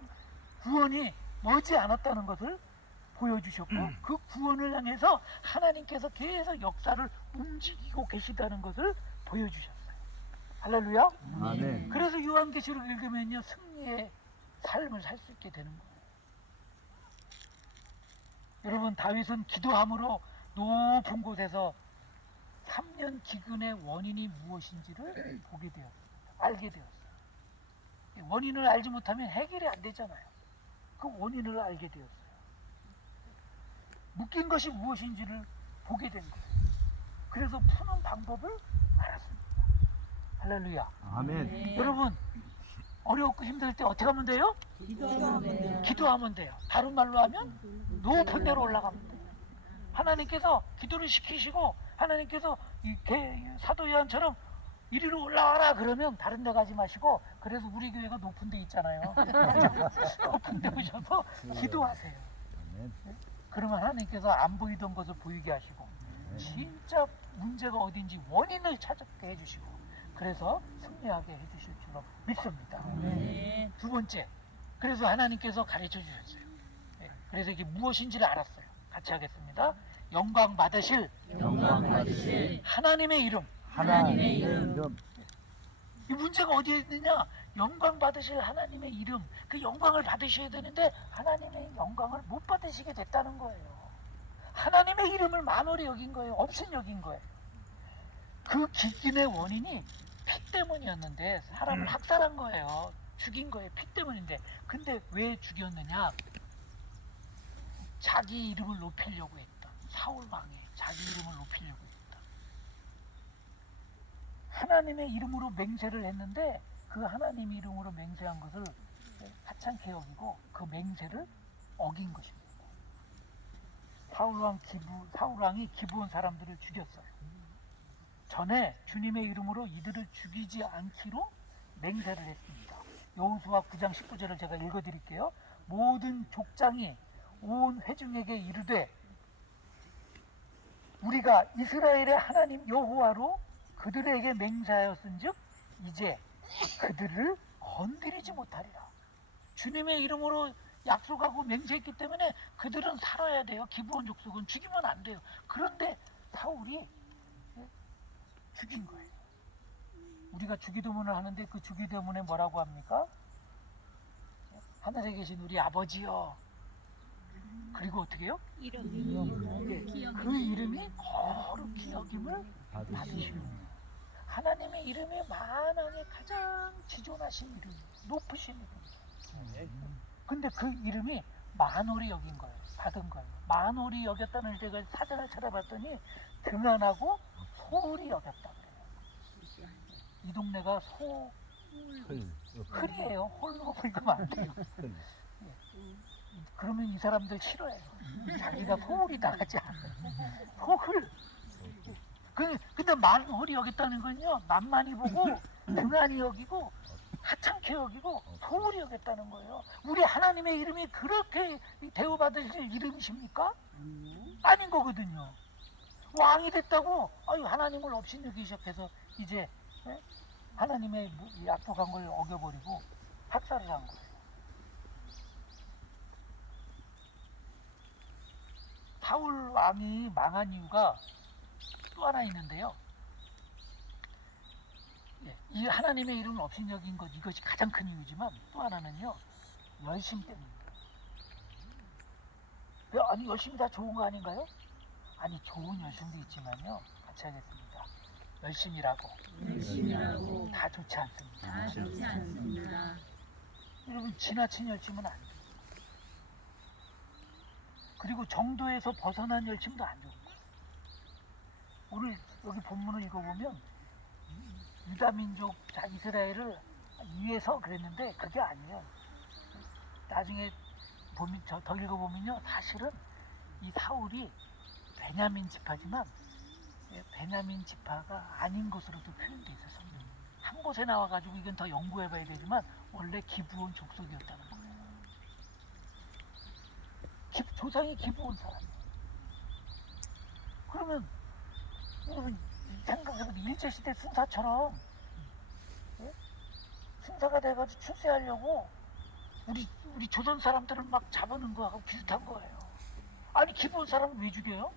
구원이 머지 않았다는 것을 보여주셨고 그 구원을 향해서 하나님께서 계속 역사를 움직이고 계시다는 것을 보여주셨어요. 할렐루야. 아멘. 그래서 요한계시록 읽으면요 승리의 삶을 살 수 있게 되는 거예요. 여러분 다윗은 기도함으로 높은 곳에서 3년 기근의 원인이 무엇인지를 보게 되었습니다. 알게 되었어요. 원인을 알지 못하면 해결이 안 되잖아요. 그 원인을 알게 되었어요. 묶인 것이 무엇인지를 보게 된 거예요. 그래서 푸는 방법을 알았습니다. 할렐루야. 아멘. 여러분 어렵고 힘들 때 어떻게 하면 돼요? 기도하면 돼요. 다른 말로 하면 높은 데로 올라가면 돼요. 하나님께서 기도를 시키시고 하나님께서 사도 요한처럼 이리로 올라와라 그러면 다른 데 가지 마시고 그래서 우리 교회가 높은 데 있잖아요. 높은 데 오셔서 기도하세요. 그러면 하나님께서 안 보이던 것을 보이게 하시고 진짜 문제가 어딘지 원인을 찾게 해주시고 그래서 승리하게 해주실 줄로 믿습니다. 두 번째, 그래서 하나님께서 가르쳐 주셨어요. 그래서 이게 무엇인지를 알았어요. 같이 하겠습니다. 영광 받으실 하나님의 이름. 하나님의 이름. 이 문제가 어디에 있느냐? 영광 받으실 하나님의 이름. 그 영광을 받으셔야 되는데 하나님의 영광을 못 받으시게 됐다는 거예요. 하나님의 이름을 만월히 여긴 거예요. 없인 여긴 거예요. 그 기근의 원인이 피 때문이었는데 사람을 학살한 거예요. 죽인 거예요. 피 때문인데. 근데 왜 죽였느냐? 자기 이름을 높이려고 했다. 사울 왕이 자기 이름을 높이려고 했다. 하나님의 이름으로 맹세를 했는데 그 하나님 이름으로 맹세한 것을 하찮게 여기고 그 맹세를 어긴 것입니다. 사울 왕이 기브온 사람들을 죽였어요. 전에 주님의 이름으로 이들을 죽이지 않기로 맹세를 했습니다. 여호수아 9장 19절을 제가 읽어드릴게요. 모든 족장이 온 회중에게 이르되 우리가 이스라엘의 하나님 여호와로 그들에게 맹세하였은즉 이제 그들을 건드리지 못하리라. 주님의 이름으로 약속하고 맹세했기 때문에 그들은 살아야 돼요. 기브온 족속은 죽이면 안 돼요. 그런데 사울이 죽인 거예요. 우리가 주기도문을 하는데 그 주기도문에 뭐라고 합니까? 하늘에 계신 우리 아버지요. 그리고 어떻게 해요? 그 이름이 거룩히 여김을 받으시오. 하나님의 이름이 만왕에 가장 지존하신 이름, 높으신 이름. 근데 그 이름이 만월히 여긴 거예요. 받은 거예요. 만월히 여겼다는 제가 사전을 찾아봤더니 등한하고 소울이 여겼다 그래요. 이 동네가 흘이에요. 홀로 불리면 안 돼요. 그러면 이 사람들 싫어해요. 자기가 소울이 나가지 않아요. 소흘. 근데 만홀히 여겼다는 건요, 만만히 보고 등한히 여기고 하찮게 여기고 소홀히 여겼다는 거예요. 우리 하나님의 이름이 그렇게 대우받으실 이름이십니까? 아닌 거거든요. 왕이 됐다고 하나님을 업신여기기 시작해서 이제 하나님의 약속한 걸 어겨버리고 학살을 한 거예요. 사울 왕이 망한 이유가 또 하나 있는데요. 이 하나님의 이름을 업신여긴 것, 이것이 가장 큰 이유지만 또 하나는요, 열심 때문입니다. 아니, 열심이 다 좋은 거 아닌가요? 아니, 좋은 열심도 있지만요, 같이 하겠습니다. 열심이라고 다 좋지 않습니다. 여러분, 지나친 열심은 안 돼요. 그리고 정도에서 벗어난 열심도 안 좋은 거예요. 오늘 여기 본문을 읽어보면 유다민족 이스라엘을 위해서 그랬는데 그게 아니에요. 나중에 더 읽어보면요, 사실은 이 사울이 베냐민 지파지만 베냐민 지파가 아닌 것으로도 표현되어 있어서 한 곳에 나와가지고 이건 더 연구해봐야 되지만 원래 기브온 족속이었다는 거예요. 조상이 기브온 사람이에요. 그러면 여러분 생각해보면 일제시대 순사처럼 순사가 돼가지고 출세하려고 우리 조선 사람들을 막 잡아놓은 거하고 비슷한 거예요. 아니, 기브온 사람을 왜 죽여요?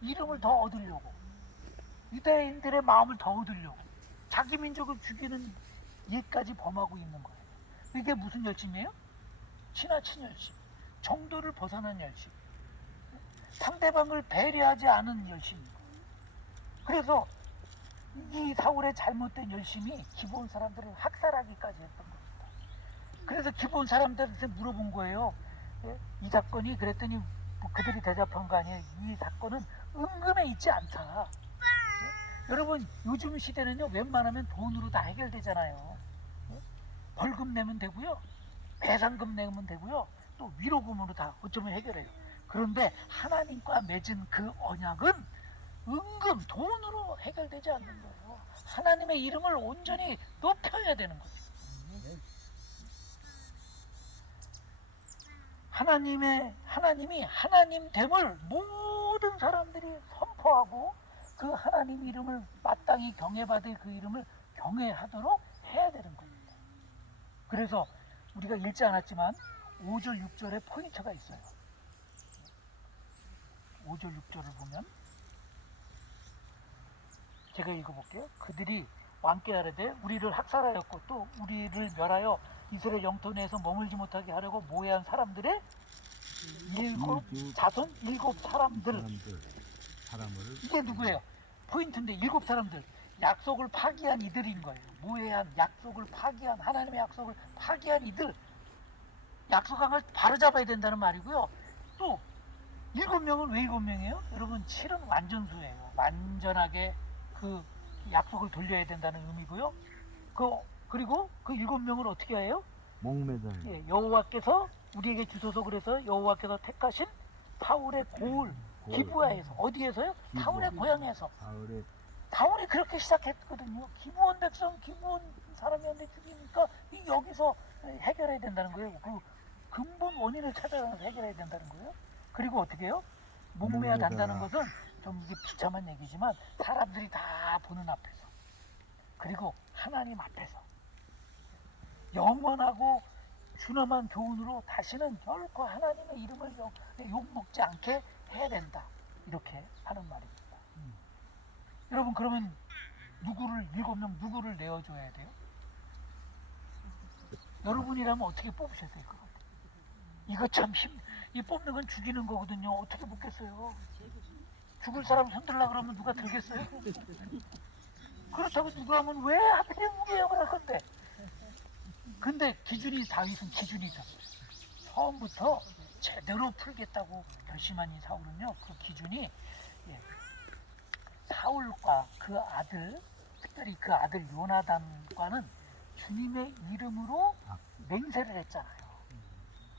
이름을 더 얻으려고, 유대인들의 마음을 더 얻으려고 자기 민족을 죽이는 일까지 범하고 있는 거예요. 이게 무슨 열심이에요? 지나친 열심, 정도를 벗어난 열심, 상대방을 배려하지 않은 열심이고. 그래서 이 사울의 잘못된 열심이 기브온 사람들을 학살하기까지 했던 겁니다. 그래서 기브온 사람들한테 물어본 거예요. 이 사건이, 그랬더니 그들이 대답한 거 아니에요. 이 사건은 은근에 있지 않다. 여러분, 요즘 시대는요, 웬만하면 돈으로 다 해결되잖아요. 벌금 내면 되고요, 배상금 내면 되고요, 또 위로금으로 다 어쩌면 해결해요. 그런데 하나님과 맺은 그 언약은 은근 돈으로 해결되지 않는 거예요. 하나님의 이름을 온전히 높여야 되는 거죠. 하나님이 하나님됨을 모든 사람들이 선포하고 그 하나님 이름을 마땅히 경외받을 그 이름을 경외하도록 해야 되는 겁니다. 그래서 우리가 읽지 않았지만 5절 6절에 포인트가 있어요. 5절 6절을 보면 제가 읽어볼게요. 그들이 왕께 아뢰되 우리를 학살하였고 또 우리를 멸하여 이스라엘 영토 내에서 머물지 못하게 하려고 모해한 사람들의 자손 7사람들. 이게 누구예요? 포인트인데 7사람들. 약속을 파기한 이들인 거예요. 모해한, 약속을 파기한, 하나님의 약속을 파기한 이들. 약속한 걸 바로잡아야 된다는 말이고요. 또 7명은 왜 7명이에요? 여러분, 7은 완전수예요. 완전하게 그 약속을 돌려야 된다는 의미고요. 그리고 그 7명을 어떻게 해요? 목매달. 여호와께서 우리에게 주소서. 그래서 여호와께서 택하신 사울의 고을 기브아에서. 어디에서요? 사울의 고향에서. 사울이 그렇게 시작했거든요. 기브온 백성, 기브온 사람이었는데 죽이니까 여기서 해결해야 된다는 거예요. 그 근본 원인을 찾아가서 해결해야 된다는 거예요. 그리고 어떻게 해요? 목매야 한다는 것은 좀 이게 비참한 얘기지만 사람들이 다 보는 앞에서, 그리고 하나님 앞에서 영원하고 준엄한 교훈으로 다시는 결코 하나님의 이름을 욕먹지 않게 해야 된다. 이렇게 하는 말입니다. 여러분, 그러면 7명 누구를 내어줘야 돼요? 여러분이라면 어떻게 뽑으셨어요? 그거? 이거 참 이 뽑는 건 죽이는 거거든요. 어떻게 뽑겠어요? 죽을 사람 손들라 그러면 누가 들겠어요? 그렇다고 누가 하면 왜 하필 무게역을 할 건데? 근데 다윗은 기준이 있었어요. 처음부터 제대로 풀겠다고 결심한 이 사울은요, 그 기준이 사울과 그 아들, 특별히 그 아들 요나단과는 주님의 이름으로 맹세를 했잖아요.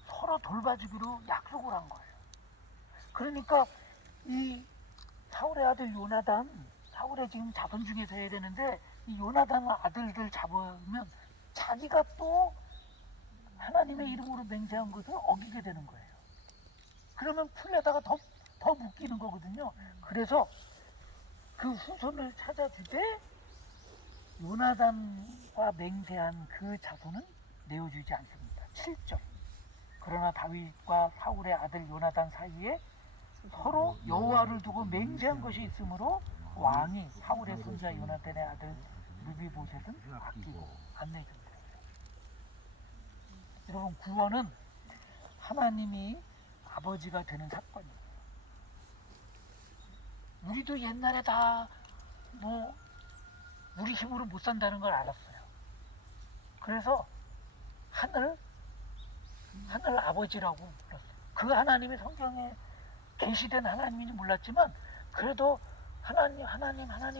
서로 돌봐주기로 약속을 한 거예요. 그러니까 이 사울의 아들 요나단, 사울의 지금 자손 중에서 해야 되는데 이 요나단 아들들 잡으면 자기가 또 하나님의 이름으로 맹세한 것을 어기게 되는 거예요. 그러면 풀에다가 더 묶이는 거거든요. 그래서 그 후손을 찾아주되 요나단과 맹세한 그 자손은 내어주지 않습니다. 7절. 그러나 다윗과 사울의 아들 요나단 사이에 서로 여호와를 두고 맹세한 것이 있으므로 왕이 사울의 손자 요나단의 아들 르비보셋은 아끼고 안 내준다. 여러분, 구원은 하나님이 아버지가 되는 사건이에요. 우리도 옛날에 다 우리 힘으로 못 산다는 걸 알았어요. 그래서 하늘 아버지라고 불렀어요. 그 하나님이 성경에 계시된 하나님인지 몰랐지만 그래도 하나님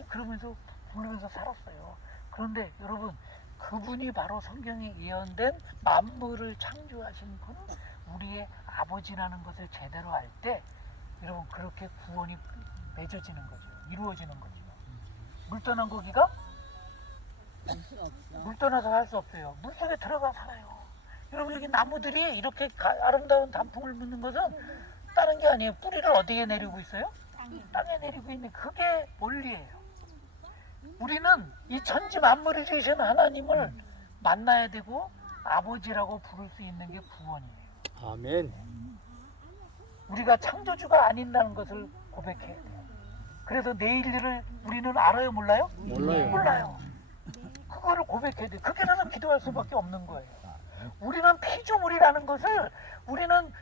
그러면서 부르면서 살았어요. 그런데 여러분, 그분이 바로 성경에 예언된 만물을 창조하신 분은 우리의 아버지라는 것을 제대로 알 때 여러분, 그렇게 구원이 맺어지는 거죠. 이루어지는 거죠. 물 떠난 고기가 물 떠나서 살 수 없어요. 물 속에 들어가 살아요. 여러분, 여기 나무들이 이렇게 아름다운 단풍을 묻는 것은 다른 게 아니에요. 뿌리를 어디에 내리고 있어요? 땅에 내리고 있는 그게 원리예요. 우리는 이 천지 만물을 지으신 하나님을 만나야 되고 아버지라고 부를 수 있는 게 구원이에요. 아멘. 우리가 창조주가 아닌다는 것을 고백해야 돼요. 그래서 내일 일을 우리는 알아요, 몰라요? 몰라요. 그거를 고백해야 돼요. 그렇게 해서 기도할 수밖에 없는 거예요. 우리는 피조물이라는 것을, 우리는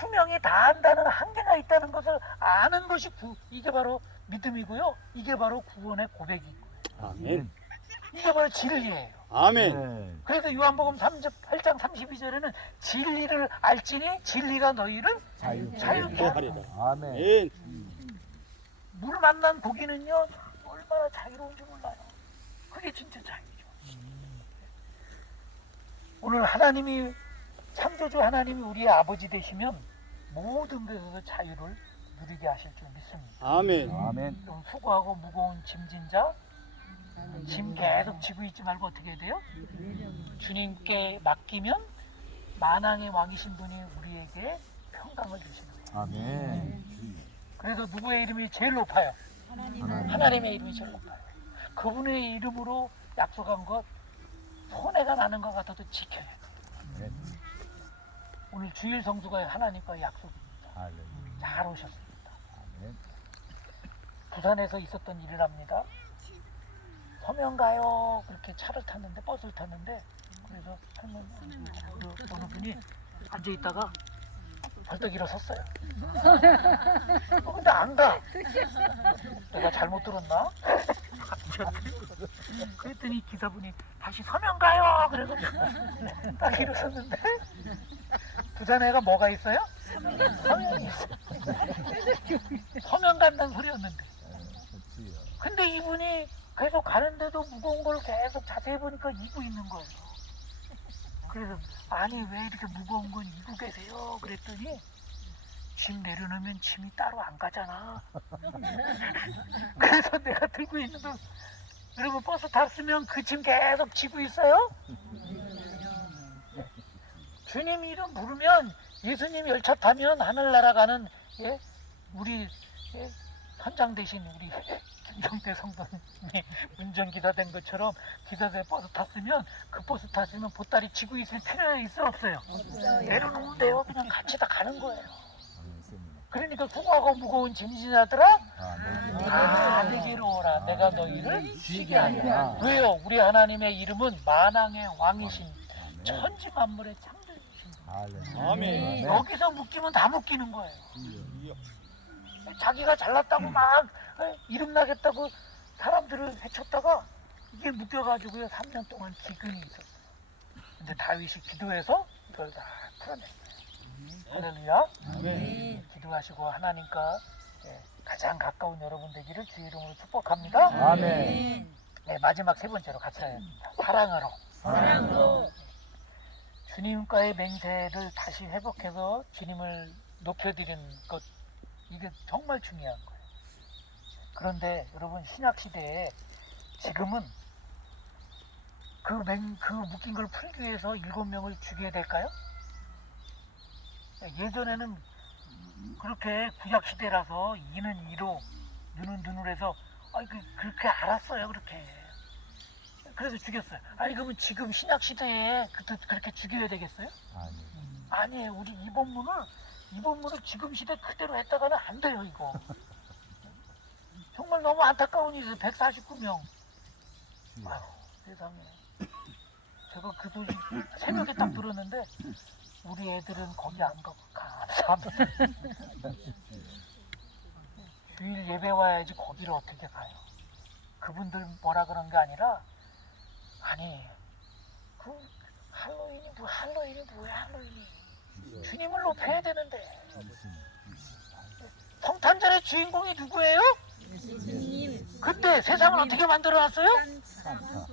수명이 다한다는 한계가 있다는 것을 아는 것이 이게 바로 믿음이고요. 이게 바로 구원의 고백인 거예요. 아멘. 이게 바로 진리예요. 아멘. 그래서 요한복음 8장 32절에는 진리를 알지니 진리가 너희를 자유케 하리라. 아멘. 물 만난 고기는요 얼마나 자유로운지 몰라요. 그게 진짜 자유죠. 오늘 하나님이, 창조주 하나님이 우리의 아버지 되시면 모든 것에서 자유를 누리게 하실 줄 믿습니다. 아멘. 좀 수고하고 무거운 짐진 자, 짐 계속 지고 있지 말고 어떻게 해야 돼요? 주님께 맡기면 만왕의 왕이신 분이 우리에게 평강을 주시는 거예요. 아멘. 그래서 누구의 이름이 제일 높아요? 하나님의 이름이 제일 높아요. 그분의 이름으로 약속한 것, 손해가 나는 것 같아도 지켜야 돼요. 오늘 주일 성수가 하나님과의 약속입니다. 잘 오셨습니다. 부산에서 있었던 일이랍니다. 서면 가요. 그렇게 차를 탔는데, 버스를 탔는데, 그래서 할머니, 어느 분이 앉아 있다가 벌떡 일어섰어요. 근데 안 가. 내가 잘못 들었나? 그랬더니 기사분이 다시 서면 가요. 그래서 딱 일어섰는데 부산에가 뭐가 있어요? 서면이 있어요. 서면 간다는 소리였는데. 근데 이분이 계속 가는데도 무거운 걸 계속 자세히 보니까 이고 있는 거예요. 그래서 아니 왜 이렇게 무거운 건 이고 계세요? 그랬더니 짐 내려놓으면 짐이 따로 안 가잖아. 그래서 내가 들고 있는 거, 여러분 버스 탔으면 그 짐 계속 지고 있어요? 주님 이름 부르면, 예수님 열차 타면 하늘나라 가는 우리 선장 대신 우리 김정태 성도님이 운전기사 된 것처럼 기사대 버스 탔으면 그 버스 탔으면 보따리 지고 있을 필요 있어 없어요? 내려놓으면 돼요. 그냥 같이 다 가는 거예요. 그러니까 수고하고 무거운 짐진자들아 내게로 오라. 내가 너희를 쉬게 하리라. 왜요? 우리 하나님의 이름은 만왕의 왕이신 천지 만물의 창조주신 분. 아멘. 여기서 묶이면 다 묶이는 거예요. 자기가 잘났다고 막 이름 나겠다고 사람들을 해쳤다가 이게 묶여가지고요 3년 동안 기근이 있었어요. 근데 다윗이 기도해서 이걸 다 풀어냈어요. 할렐루야. 기도하시고 하나님과 가장 가까운 여러분 되기를 주의 이름으로 축복합니다. 아멘. 네, 마지막 세 번째로 같이 해야 합니다. 사랑으로. 주님과의 맹세를 다시 회복해서 주님을 높여드리는 것, 이게 정말 중요한 거예요. 그런데 여러분 신약 시대에 지금은 그 묶인 걸 풀기 위해서 7명을 죽여야 될까요? 예전에는 그렇게 구약 시대라서 이는 이로 눈은 눈으로 해서 그렇게 알았어요. 그렇게 그래서 죽였어요. 아니 그러면 지금 신약 시대에 그렇게 죽여야 되겠어요? 아니에요. 우리 이 본문을 지금 시대 그대로 했다가는 안 돼요. 이거 정말 너무 안타까운 일이에요. 149명. 아유 세상에. 제가 그 소식 새벽에 딱 들었는데 우리 애들은 거기 안 가고 감사합니다. 주일 예배 와야지 거기를 어떻게 가요? 그분들 뭐라 그런 게 아니라 아니 그 할로윈이 뭐야 할로윈이 주님을 높여야 되는데 성탄절의 주인공이 누구예요? 예수님. 그때 세상을 어떻게 만들어놨어요? 산타.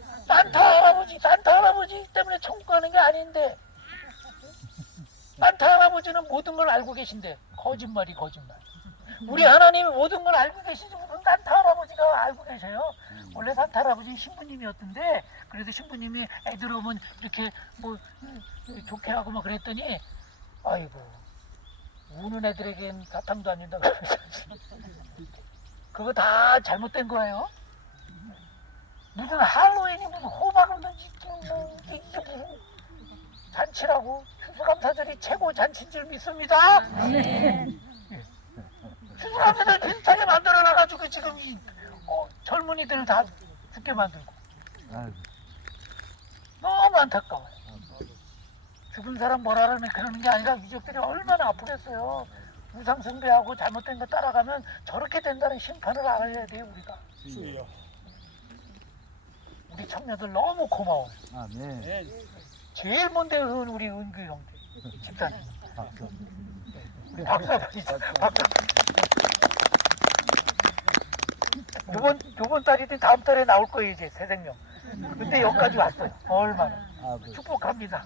산타 할아버지 때문에 천국 가는 게 아닌데 산타 할아버지는 모든 걸 알고 계신데 거짓말. 우리 하나님이 모든 걸 알고 계시지 무슨 산타 할아버지가 알고 계셔요. 원래 산타 할아버지는 신부님이었던데 그래서 신부님이 애들 오면 이렇게 뭐 좋게 하고 막 그랬더니 아이고 우는 애들에겐 사탕도 안 준다고 그거 다 잘못된 거예요. 무슨 할로윈이 무슨 호박을 던지 이게 무슨 잔치라고. 추수감사절이 최고 잔치인 줄 믿습니다. 추수감사절 비슷하게 만들어놔가지고 지금 이 젊은이들을 다 죽게 만들고 너무 안타까워요. 죽은 사람 뭐라는 그러는 게 아니라 유족들이 얼마나 아프겠어요. 우상 숭배하고 잘못된 거 따라가면 저렇게 된다는 심판을 알아야 돼요. 우리가. 우리 청년들 너무 고마워요. 제일 먼데 우리 은규 형들 집사님. 우리 박사. 요번 달이든 다음 달에 나올 거예요. 이제 새 생명. 근데 여기까지 왔어요. 얼마나 축복합니다.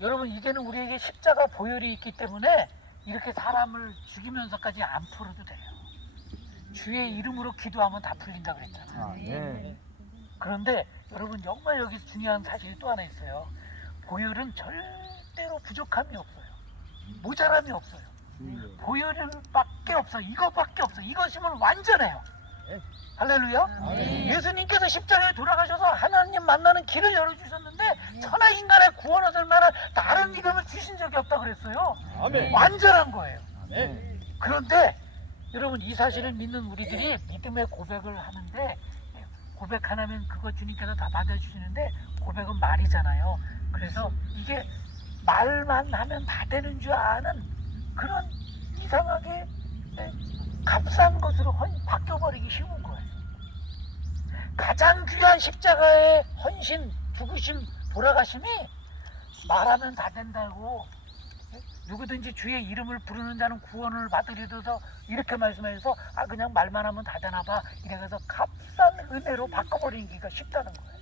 여러분 이제는 우리에게 십자가 보혈이 있기 때문에 이렇게 사람을 죽이면서까지 안 풀어도 돼요. 주의 이름으로 기도하면 다 풀린다 그랬잖아요. 그런데 여러분 정말 여기서 중요한 사실이 또 하나 있어요. 보혈은 절대로 부족함이 없어요. 모자람이 없어요. 보혈밖에 없어. 이것밖에 없어. 이것이면 완전해요. 할렐루야. 예수님께서 십자가에 돌아가셔서 하나님 만나는 길을 열어주셨는데 천하 인간의 구원 얻을 만한 다른 이름을 주신 적이 없다 그랬어요. 완전한 거예요. 그런데 여러분 이 사실을 믿는 우리들이 믿음의 고백을 하는데 고백 하나면 그거 주님께서 다 받아주시는데 고백은 말이잖아요. 그래서 이게 말만 하면 다 되는 줄 아는 그런 이상하게 값싼 것으로 바뀌어버리기 쉬운 거예요. 가장 귀한 십자가의 헌신, 죽으심, 돌아가심이 말하면 다 된다고 누구든지 주의 이름을 부르는 자는 구원을 받으리라서 이렇게 말씀해서 그냥 말만 하면 다 되나 봐 이래서 값싼 은혜로 바꿔버리기가 쉽다는 거예요.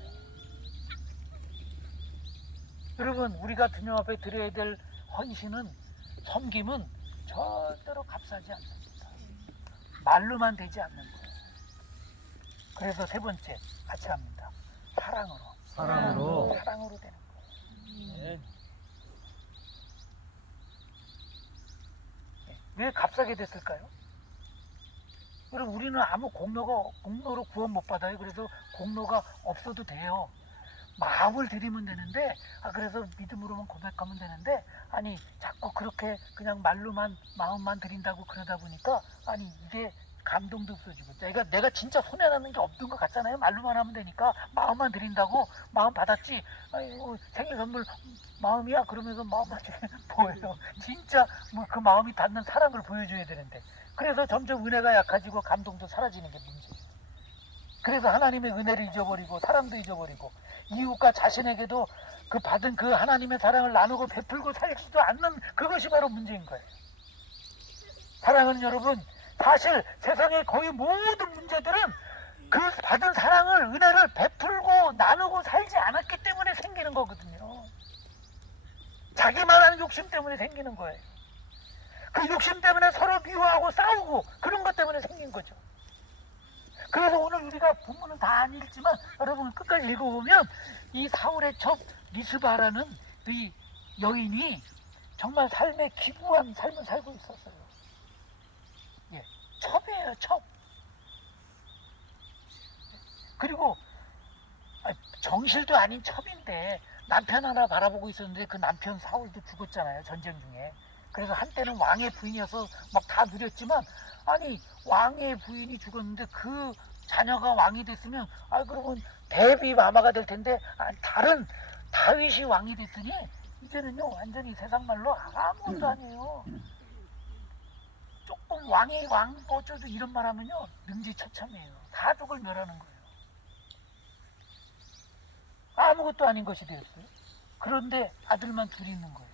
여러분 우리가 주님 앞에 드려야 될 헌신은 섬김은 절대로 값싸지 않습니다. 말로만 되지 않는 거예요. 그래서 세 번째 같이 합니다. 사랑으로 되는 거예요. 왜 값싸게 됐을까요? 여러분 우리는 아무 공로로 구원 못 받아요. 그래서 공로가 없어도 돼요. 마음을 드리면 되는데 그래서 믿음으로만 고백하면 되는데 아니 자꾸 그렇게 그냥 말로만 마음만 드린다고 그러다 보니까 아니 이게 감동도 없어지고 내가 진짜 손해나는 게 없는 것 같잖아요. 말로만 하면 되니까 마음만 드린다고 마음 받았지 아이고 생일 선물 마음이야 그러면서 마음만 보여요. 진짜 뭐 그 마음이 닿는 사랑을 보여줘야 되는데 그래서 점점 은혜가 약해지고 감동도 사라지는 게 문제예요. 그래서 하나님의 은혜를 잊어버리고 사랑도 잊어버리고 이웃과 자신에게도 그 받은 그 하나님의 사랑을 나누고 베풀고 살지도 않는 그것이 바로 문제인 거예요. 사랑은 여러분 사실 세상의 거의 모든 문제들은 그 받은 사랑을 은혜를 베풀고 나누고 살지 않았기 때문에 생기는 거거든요. 자기만한 욕심 때문에 생기는 거예요. 그 욕심 때문에 서로 미워하고 싸우고 그런 것 때문에 생긴 거죠. 그래서 오늘 우리가 본문은 다 안 읽지만 여러분 끝까지 읽어보면 이 사울의 첩 리스바라는 이 여인이 정말 삶에 기구한 삶을 살고 있었어요. 예, 첩이에요, 첩. 그리고 정실도 아닌 첩인데 남편 하나 바라보고 있었는데 그 남편 사울도 죽었잖아요, 전쟁 중에. 그래서 한때는 왕의 부인이어서 막 다 누렸지만, 아니 왕의 부인이 죽었는데 그 자녀가 왕이 됐으면 그러면 대비 마마가 될 텐데, 다른 다윗이 왕이 됐으니 이제는요 완전히 세상 말로 아무것도 아니에요. 조금 왕이 왕 어쩌고 이런 말 하면요 능지처참해요. 가족을 멸하는 거예요. 아무것도 아닌 것이 되었어요. 그런데 아들만 둘이 있는 거예요.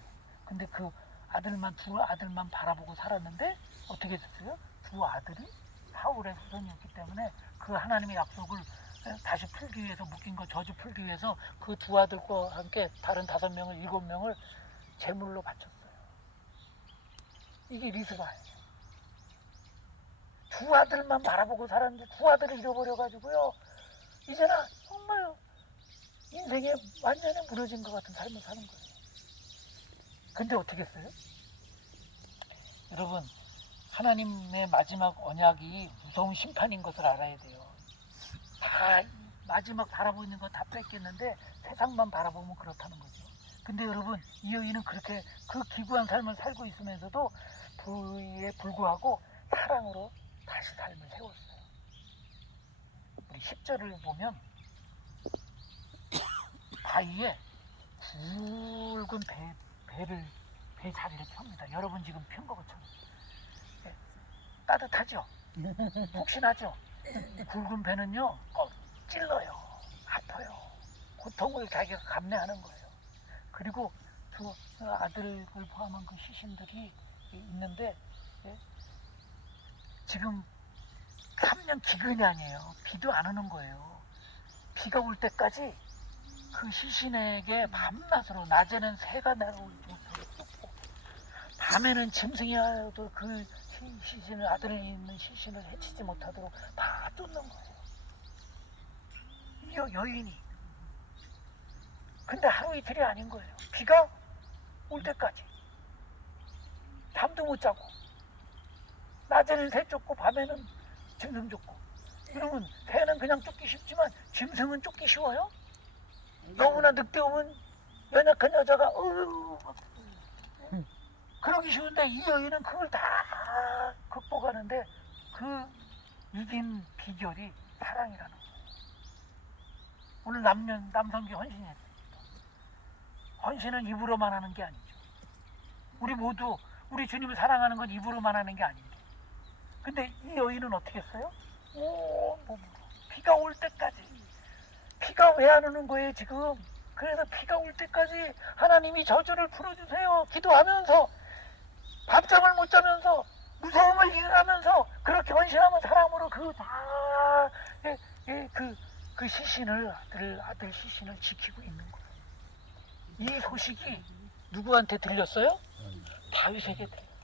근데 그 두 아들만 바라보고 살았는데 어떻게 됐어요? 두 아들이 사울의 후손이었기 때문에 그 하나님의 약속을 다시 풀기 위해서, 묶인 거 저주 풀기 위해서 그 두 아들과 함께 다른 5명을 7명을 제물로 바쳤어요. 이게 리스바예요. 두 아들만 바라보고 살았는데 두 아들을 잃어버려가지고요 이제는 정말 인생에 완전히 무너진 것 같은 삶을 사는 거예요. 근데 어떻게 했어요? 여러분, 하나님의 마지막 언약이 무서운 심판인 것을 알아야 돼요. 다 마지막 바라보는 거 다 뺏겼는데 세상만 바라보면 그렇다는 거죠. 근데 여러분, 이 여인은 그렇게 그 기구한 삶을 살고 있으면서도 부에 불구하고 사랑으로 다시 삶을 세웠어요. 우리 10절을 보면 바위에 굵은 배 자리를 펴니다. 여러분 지금 편 것처럼. 따뜻하죠? 폭신하죠? 굵은 배는요 꼭 찔러요. 아파요. 고통을 자기가 감내하는 거예요. 그리고 그 아들을 포함한 그 시신들이 있는데, 지금 3년 기근이 아니에요. 비도 안 오는 거예요. 비가 올 때까지 그 시신에게 밤낮으로, 낮에는 새가 날아오고 밤에는 짐승이 와도 그 시신을, 아들이 있는 시신을 해치지 못하도록 다 쫓는 거예요. 이 여인이. 근데 하루 이틀이 아닌 거예요. 비가 올 때까지 잠도 못 자고, 낮에는 새 쫓고 밤에는 짐승 쫓고. 그러면 새는 그냥 쫓기 쉽지만 짐승은 쫓기 쉬워요? 너무나 늑대 오면 연약한 여자가 그러기 쉬운데 이 여인은 그걸 다 극복하는데 그 이긴 비결이 사랑이라는 거예요. 오늘 남성기 헌신했습니다. 헌신은 입으로만 하는 게 아니죠. 우리 모두 우리 주님을 사랑하는 건 입으로만 하는 게 아닌데, 근데 이 여인은 어떻게 했어요? 비가 올 때까지. 비가 왜 안 오는 거예요 지금? 그래서 비가 올 때까지 하나님이 저주를 풀어주세요 기도하면서, 밤잠을 못 자면서, 무서움을 이겨가면서 그렇게 헌신하면 사랑으로 그 시신을, 아들 시신을 지키고 있는 거예요. 이 소식이 누구한테 들렸어요? 다윗에게 들렸어요.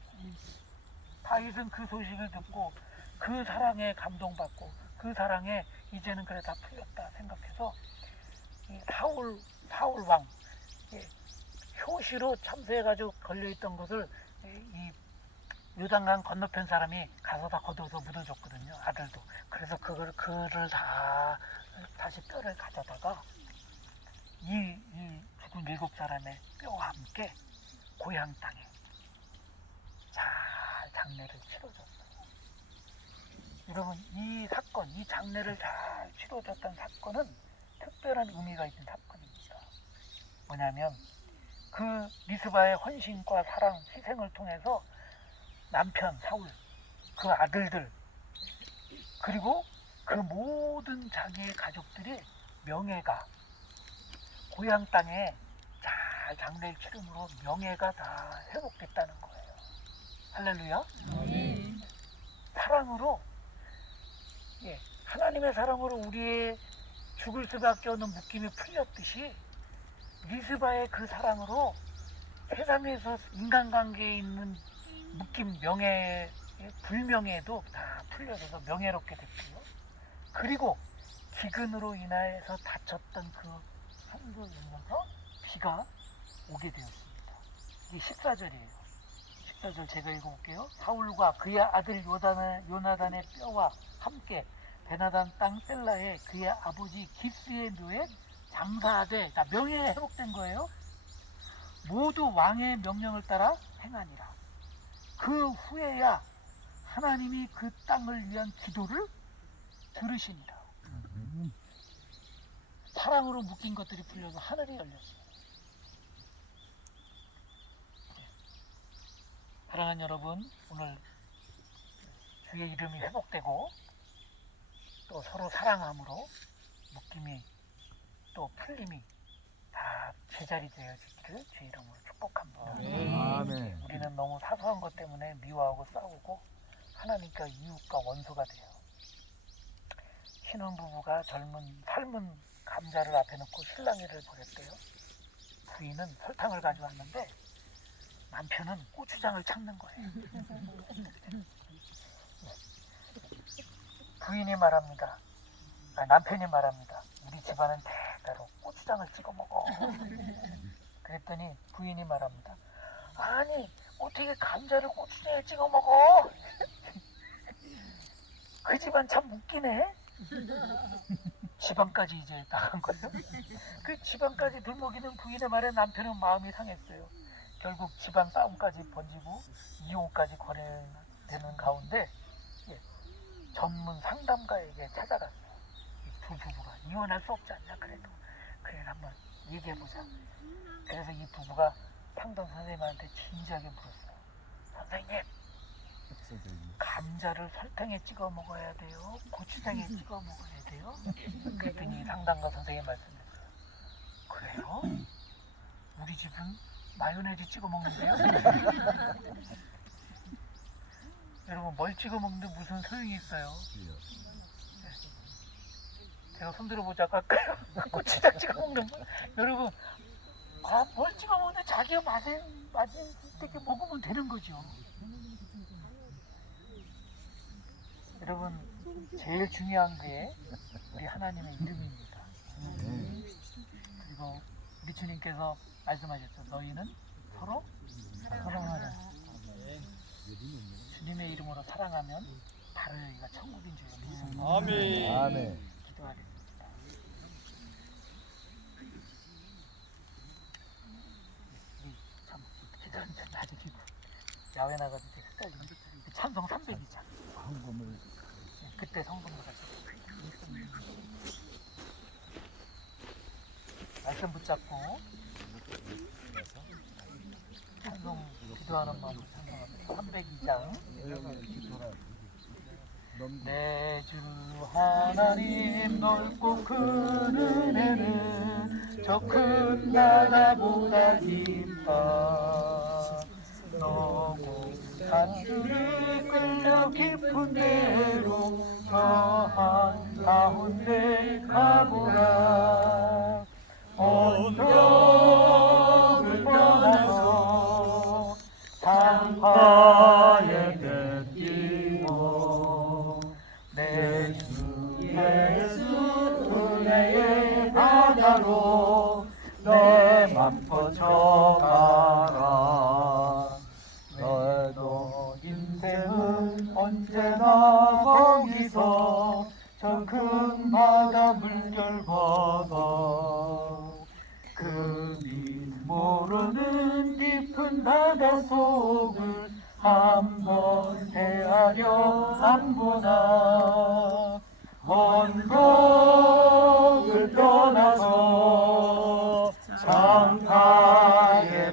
다윗은 그 소식을 듣고 그 사랑에 감동받고 그 사랑에 이제는 그래 다 풀렸다 생각해서 이 사울 왕 효시로 참수해가지고 걸려있던 것을 이 요단강 건너편 사람이 가서 다 걷어서 묻어줬거든요. 아들도. 그래서 그를 다시 뼈를 가져다가 이 죽은 7사람의 뼈와 함께 고향 땅에 잘 장례를 치러줬어요. 여러분, 이 사건, 이 장례를 잘 치러줬던 사건은 특별한 의미가 있는 사건입니다. 뭐냐면 그 리스바의 헌신과 사랑, 희생을 통해서 남편 사울, 그 아들들, 그리고 그 모든 자기의 가족들의 명예가 고향 땅에 잘 장례를 치름으로 명예가 다 회복됐다는 거예요. 할렐루야. 사랑으로, 하나님의 사랑으로 우리의 죽을 수밖에 없는 묶임이 풀렸듯이 리스바의 그 사랑으로 세상에서 인간관계에 있는 묶인 명예, 불명예도 다 풀려져서 명예롭게 됐고요. 그리고 기근으로 인하여서 다쳤던 그 산소를 넘어서 비가 오게 되었습니다. 이게 14절이에요. 14절 제가 읽어볼게요. 사울과 그의 아들 요나단의 뼈와 함께 베나단 땅 셀라에 그의 아버지 기스의 묘에 장사하되, 명예에 회복된 거예요. 모두 왕의 명령을 따라 행하니라. 그 후에야 하나님이 그 땅을 위한 기도를 들으시니라. 사랑으로 묶인 것들이 풀려서 하늘이 열렸어요. 사랑하는 여러분, 오늘 주의 이름이 회복되고 또 서로 사랑함으로 묶임이 또 풀림이 다 제자리 되어지기를 주의 이름으로 축복합니다. 아멘. 우리는 너무 사소한 것 때문에 미워하고 싸우고 하나님과 이웃과 원수가 돼요. 신혼부부가 삶은 감자를 앞에 놓고 실랑이를 벌였대요. 부인은 설탕을 가져왔는데 남편은 고추장을 찾는 거예요. 부인이 말합니다. 남편이 말합니다. 우리 집안은 대대로 고추장을 찍어 먹어. 그랬더니 부인이 말합니다. 아니, 어떻게 감자를 고추장에 찍어 먹어? 그 집안 참 웃기네. 집안까지 이제 나간 거예요. 그 집안까지 들먹이는 부인의 말에 남편은 마음이 상했어요. 결국 집안 싸움까지 번지고 이혼까지 거래되는 가운데 전문 상담가에게 찾아갔어요. 두 부부가 이혼할 수 없지 않냐, 그래도 그래 한번 얘기해보자. 그래서 이 부부가 상담 선생님한테 진지하게 물었어요. 선생님, 감자를 설탕에 찍어 먹어야 돼요? 고추장에 찍어 먹어야 돼요? 그랬더니 상담가 선생님이 말씀했어요. 그래요? 우리 집은 마요네즈 찍어 먹는데요? 여러분, 뭘 찍어 먹는데 무슨 소용이 있어요? 제가 손들어 보자고 할까요? 고추장 찍어 먹는 거? 여러분, 뭘 찍어 먹는데 자기가 맞을 때 먹으면 되는 거죠. 여러분, 제일 중요한 게 우리 하나님의 이름입니다. 그리고 우리 주님께서 말씀하셨죠. 너희는 서로 사랑하라. 주님의 이름으로 사랑하면 바로 여기가 천국인 줄 믿습니다. 아멘. 아멘. 기도하겠습니다. 우리 참 기도는 좀 나중에 야외 나가서 되게 헷갈리는데 찬송 302장 헌금을 그때 성금보다 말씀 붙잡고 찬송 기도하는 마음으로 찬송합니다. 302장 내 주 하나님 넓고 큰 은혜는 저 큰 나라보다 깊다. 너무 산수를 끌려 깊은 데로 저 한가운데 가보라. 언덕을 떠나서 상하에 뱉기고 내 주 예수 은혜의 바다로 내 맘 뻗쳐가라. 너도 인생은 언제나 거기서 저 큰 바다 물결 건너 그 빛 모르는 깊은 바다 속을 한번 헤아려 안 보나. 언덕을 떠나서 창가에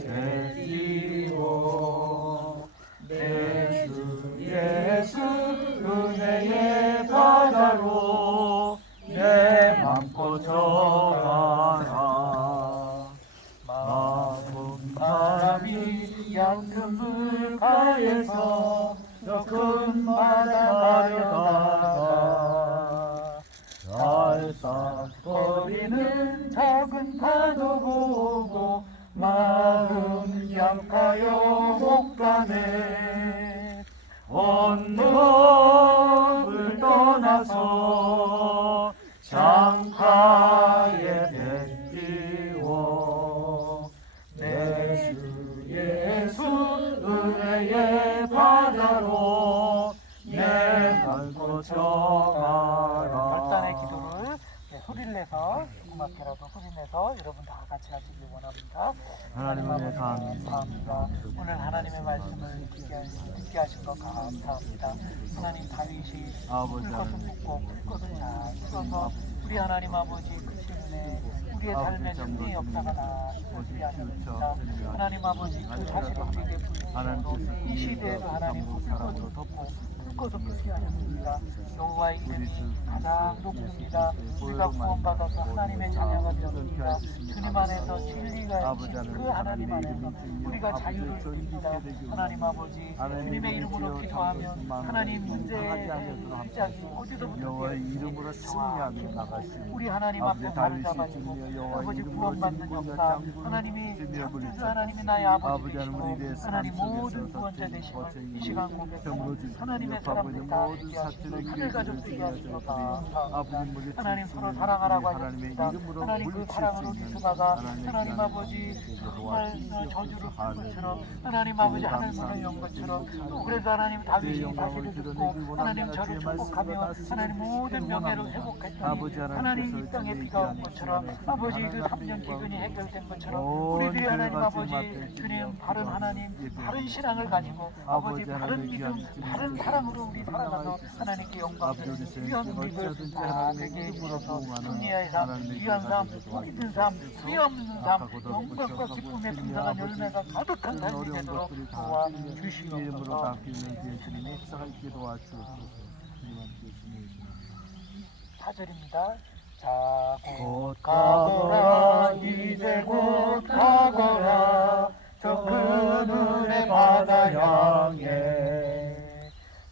뱉기고 내 주 예수 은혜의 바다로 내 맘 뻗쳐가라. 마음 바람이 얕은 물가에서 저 큰 바다 가려다가 알싹거리는 작은 파도 보고 마음 약하여 못 가네. 내서 조그맣게라도 소리 내서 여러분 다 같이 하시길 원합니다. 하나님 은혜 감사합니다. 오늘 하나님의 말씀을 듣게 하신 것 감사합니다. 하나님 다윗이 아버지 불 것은 묻고 불 것은 잘 풀어서 우리 하나님 아버지 크신 은혜 우리의 삶의 승리의 역사가 다 있었으리 하셨습니다. 하나님 아버지 그 사실을 우리에게 보여주시고 이 시대에도 하나님 불꽃을 덮고 불꽃을 끄게 하셨습니다. 여호와의 이름이 가장 높습니다. 우리가 구원받아서 하나님의 자녀가 되었습니다. 주님 안에서 진리가 있는 그 하나님 안에서 우리가 자유를 누립니다. 하나님 아버지 주님의 이름으로 기도하면 하나님 문제의 시작이 어디서부터 여호와의 이름으로 승리하며 나가시니 우리 하나님 앞에 발을 잡아주고 아버지 구원받는 역사 하나님이 창조주 하나님이 나의 아버지 되시고 하나님 모든 구원자 되시고 이 시간 고백하는 하나님의 사람들 다 되게 하시고 하늘 가족 되게 하시고 감사합니다. 하나님 서로 사랑하라고 하셨습니다. 하나님 그 사랑으로 리스바가 하나님 아버지 정말 저주를 푼 것처럼 하나님 아버지 하늘 문을 연 것처럼 또 그래서 하나님 다윗이 사실을 듣고 하나님 저를 축복하며 하나님 모든 명예를 회복했더니 하나님 이 땅에 비가 온 것처럼 아버지 그 3년 기근이 해결된 것처럼 우리들이 하나님 아버지 주님 바른 하나님 바른 신앙을 가지고 아버지 바른 믿음 바른 사랑으로 우리 살아가서 하나님께 영광 드리는 귀한 우리들 다 되게 해주셔서 승리의 삶, 귀한 삶, 믿는 삶, 수위 없는 삶, 영광과 기쁨의 풍성한 열매가 가득한 삶이 되도록 도와 이름으로 주시옵소서. 담기는 주님의 역사가 있게 도와주옵소서. 주님께 주님 4절입니다. 자, 곧 곧 가거라 이제 곧 가거라 저 큰 은혜 바다 향해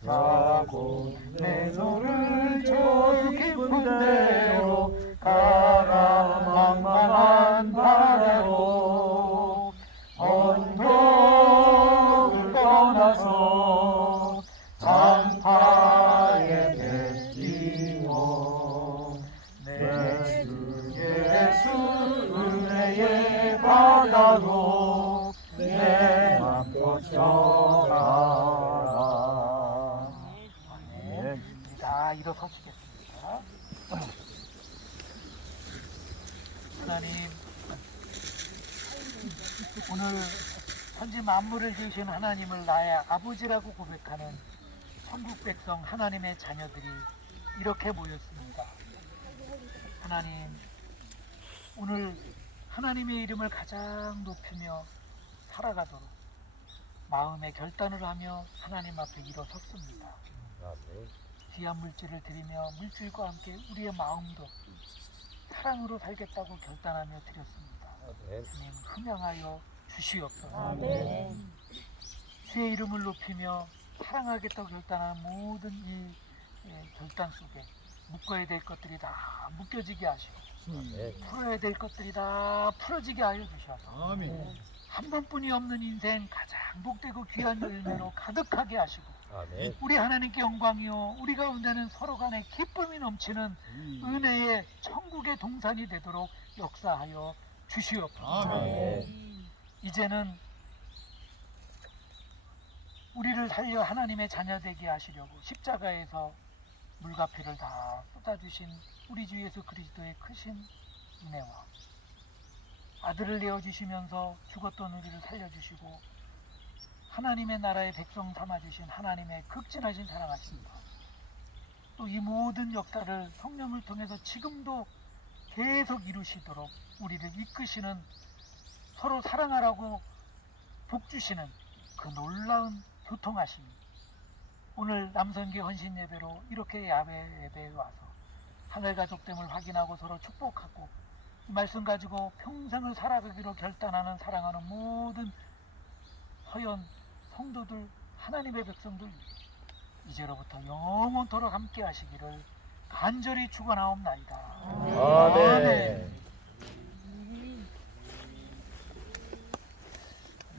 자, 곧 내 손을 저 깊은 데로 가라 망망한 바다로 언덕을 떠나서 장파에 뱉기고 내 주 예수 은혜의 바다로 내 맘 뻗쳐가라. 아멘. 다 일어서시겠습니다. 하나님 오늘 천지 만물을 지으신 하나님을 나의 아버지라고 고백하는 천국 백성 하나님의 자녀들이 이렇게 모였습니다. 하나님 오늘 하나님의 이름을 가장 높이며 살아가도록 마음의 결단을 하며 하나님 앞에 일어섰습니다. 귀한 물질을 드리며 물질과 함께 우리의 마음도 사랑으로 살겠다고 결단하며 드렸습니다. 주님 흠양하여 주시옵소서. 주의 이름을 높이며 사랑하겠다고 결단하는 모든 이 결단 속에 묶어야 될 것들이 다 묶여지게 하시고 풀어야 될 것들이 다 풀어지게 하여 주셔서 한 번뿐이 없는 인생 가장 복되고 귀한 열매로 가득하게 하시고 우리 하나님께 영광이요 우리 가운데는 서로 간에 기쁨이 넘치는 은혜의 천국의 동산이 되도록 역사하여 주시옵소서. 이제는 우리를 살려 하나님의 자녀 되게 하시려고 십자가에서 물과 피를 다 쏟아주신 우리 주 예수 그리스도의 크신 은혜와 아들을 내어주시면서 죽었던 우리를 살려주시고 하나님의 나라의 백성 삼아주신 하나님의 극진하신 사랑하십니다. 또 이 모든 역사를 성령을 통해서 지금도 계속 이루시도록 우리를 이끄시는 서로 사랑하라고 복주시는 그 놀라운 교통하심 오늘 남선교 헌신 예배로 이렇게 야외 예배에 와서 하늘 가족됨을 확인하고 서로 축복하고 이 말씀 가지고 평생을 살아가기로 결단하는 사랑하는 모든 허연 성도들 하나님의 백성들 이제로부터 영원토록 함께 하시기를 간절히 축원하옵나이다. 아멘.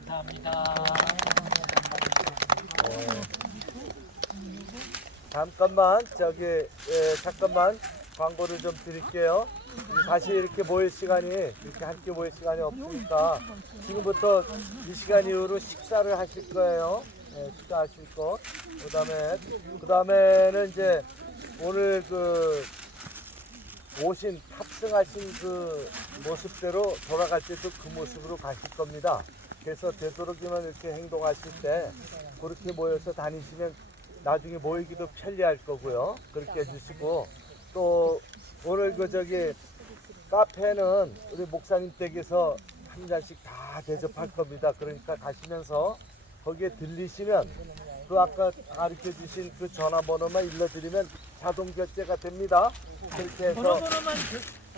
감사합니다. 잠깐만 잠깐만 광고를 좀 드릴게요. 다시 이렇게 모일 시간이 이렇게 함께 모일 시간이 없으니까 지금부터 이 시간 이후로 식사를 하실 거예요. 식사하실 거. 그다음에는 이제 오늘 그 탑승하신 그 모습대로 돌아갈 때도 그 모습으로 가실 겁니다. 그래서 되도록이면 이렇게 행동하실 때 그렇게 모여서 다니시면 나중에 모이기도 편리할 거고요. 그렇게 해주시고, 또 오늘 카페는 우리 목사님 댁에서 한 잔씩 다 대접할 겁니다. 그러니까 가시면서 거기에 들리시면 그 아까 가르쳐 주신 그 전화번호만 일러드리면 자동 결제가 됩니다. 그렇게 해서 번호만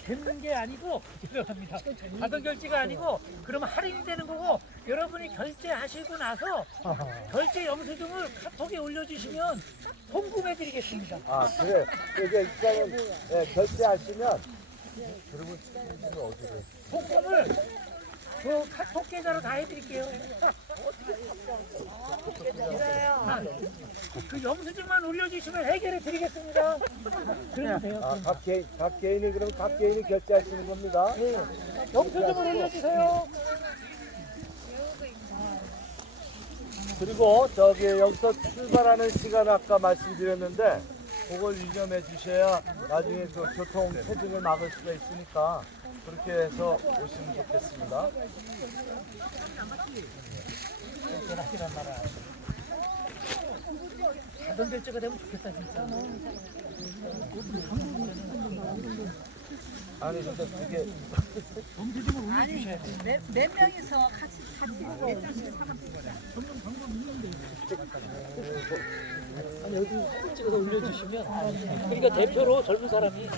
되는 게 아니고 죄송합니다. 자동 결제가 아니고 그러면 할인이 되는 거고, 여러분이 결제하시고 나서 결제 영수증을 카톡에 올려주시면 송금해드리겠습니다. 그래. 이게 일단은 결제하시면 그러면 어디로? 송금을 그 카톡 계좌로 다 해드릴게요. 그 영수증만 올려주시면 해결해 드리겠습니다. 그러면 돼요. 각 개인이 그럼 각 개인이 결제하시는 겁니다. 영수증을 올려주세요. 그리고 여기서 출발하는 시간 아까 말씀드렸는데 그걸 유념해 주셔야 나중에 그 교통 체증을 막을 수가 있으니까 그렇게 해서 오시면 좋겠습니다. 자동 결제가 되면 좋겠다 진짜. 아니 근데 그게 영수증을 올려주셔야 돼요. 몇 명이서 같이 몇 장씩 사면 되거든. 아니 여기 찍어서 올려주시면, 그러니까 대표로 젊은 사람이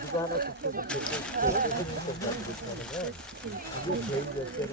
누가 하나 직접 해줄 것 같은 게 그게 개인 결제로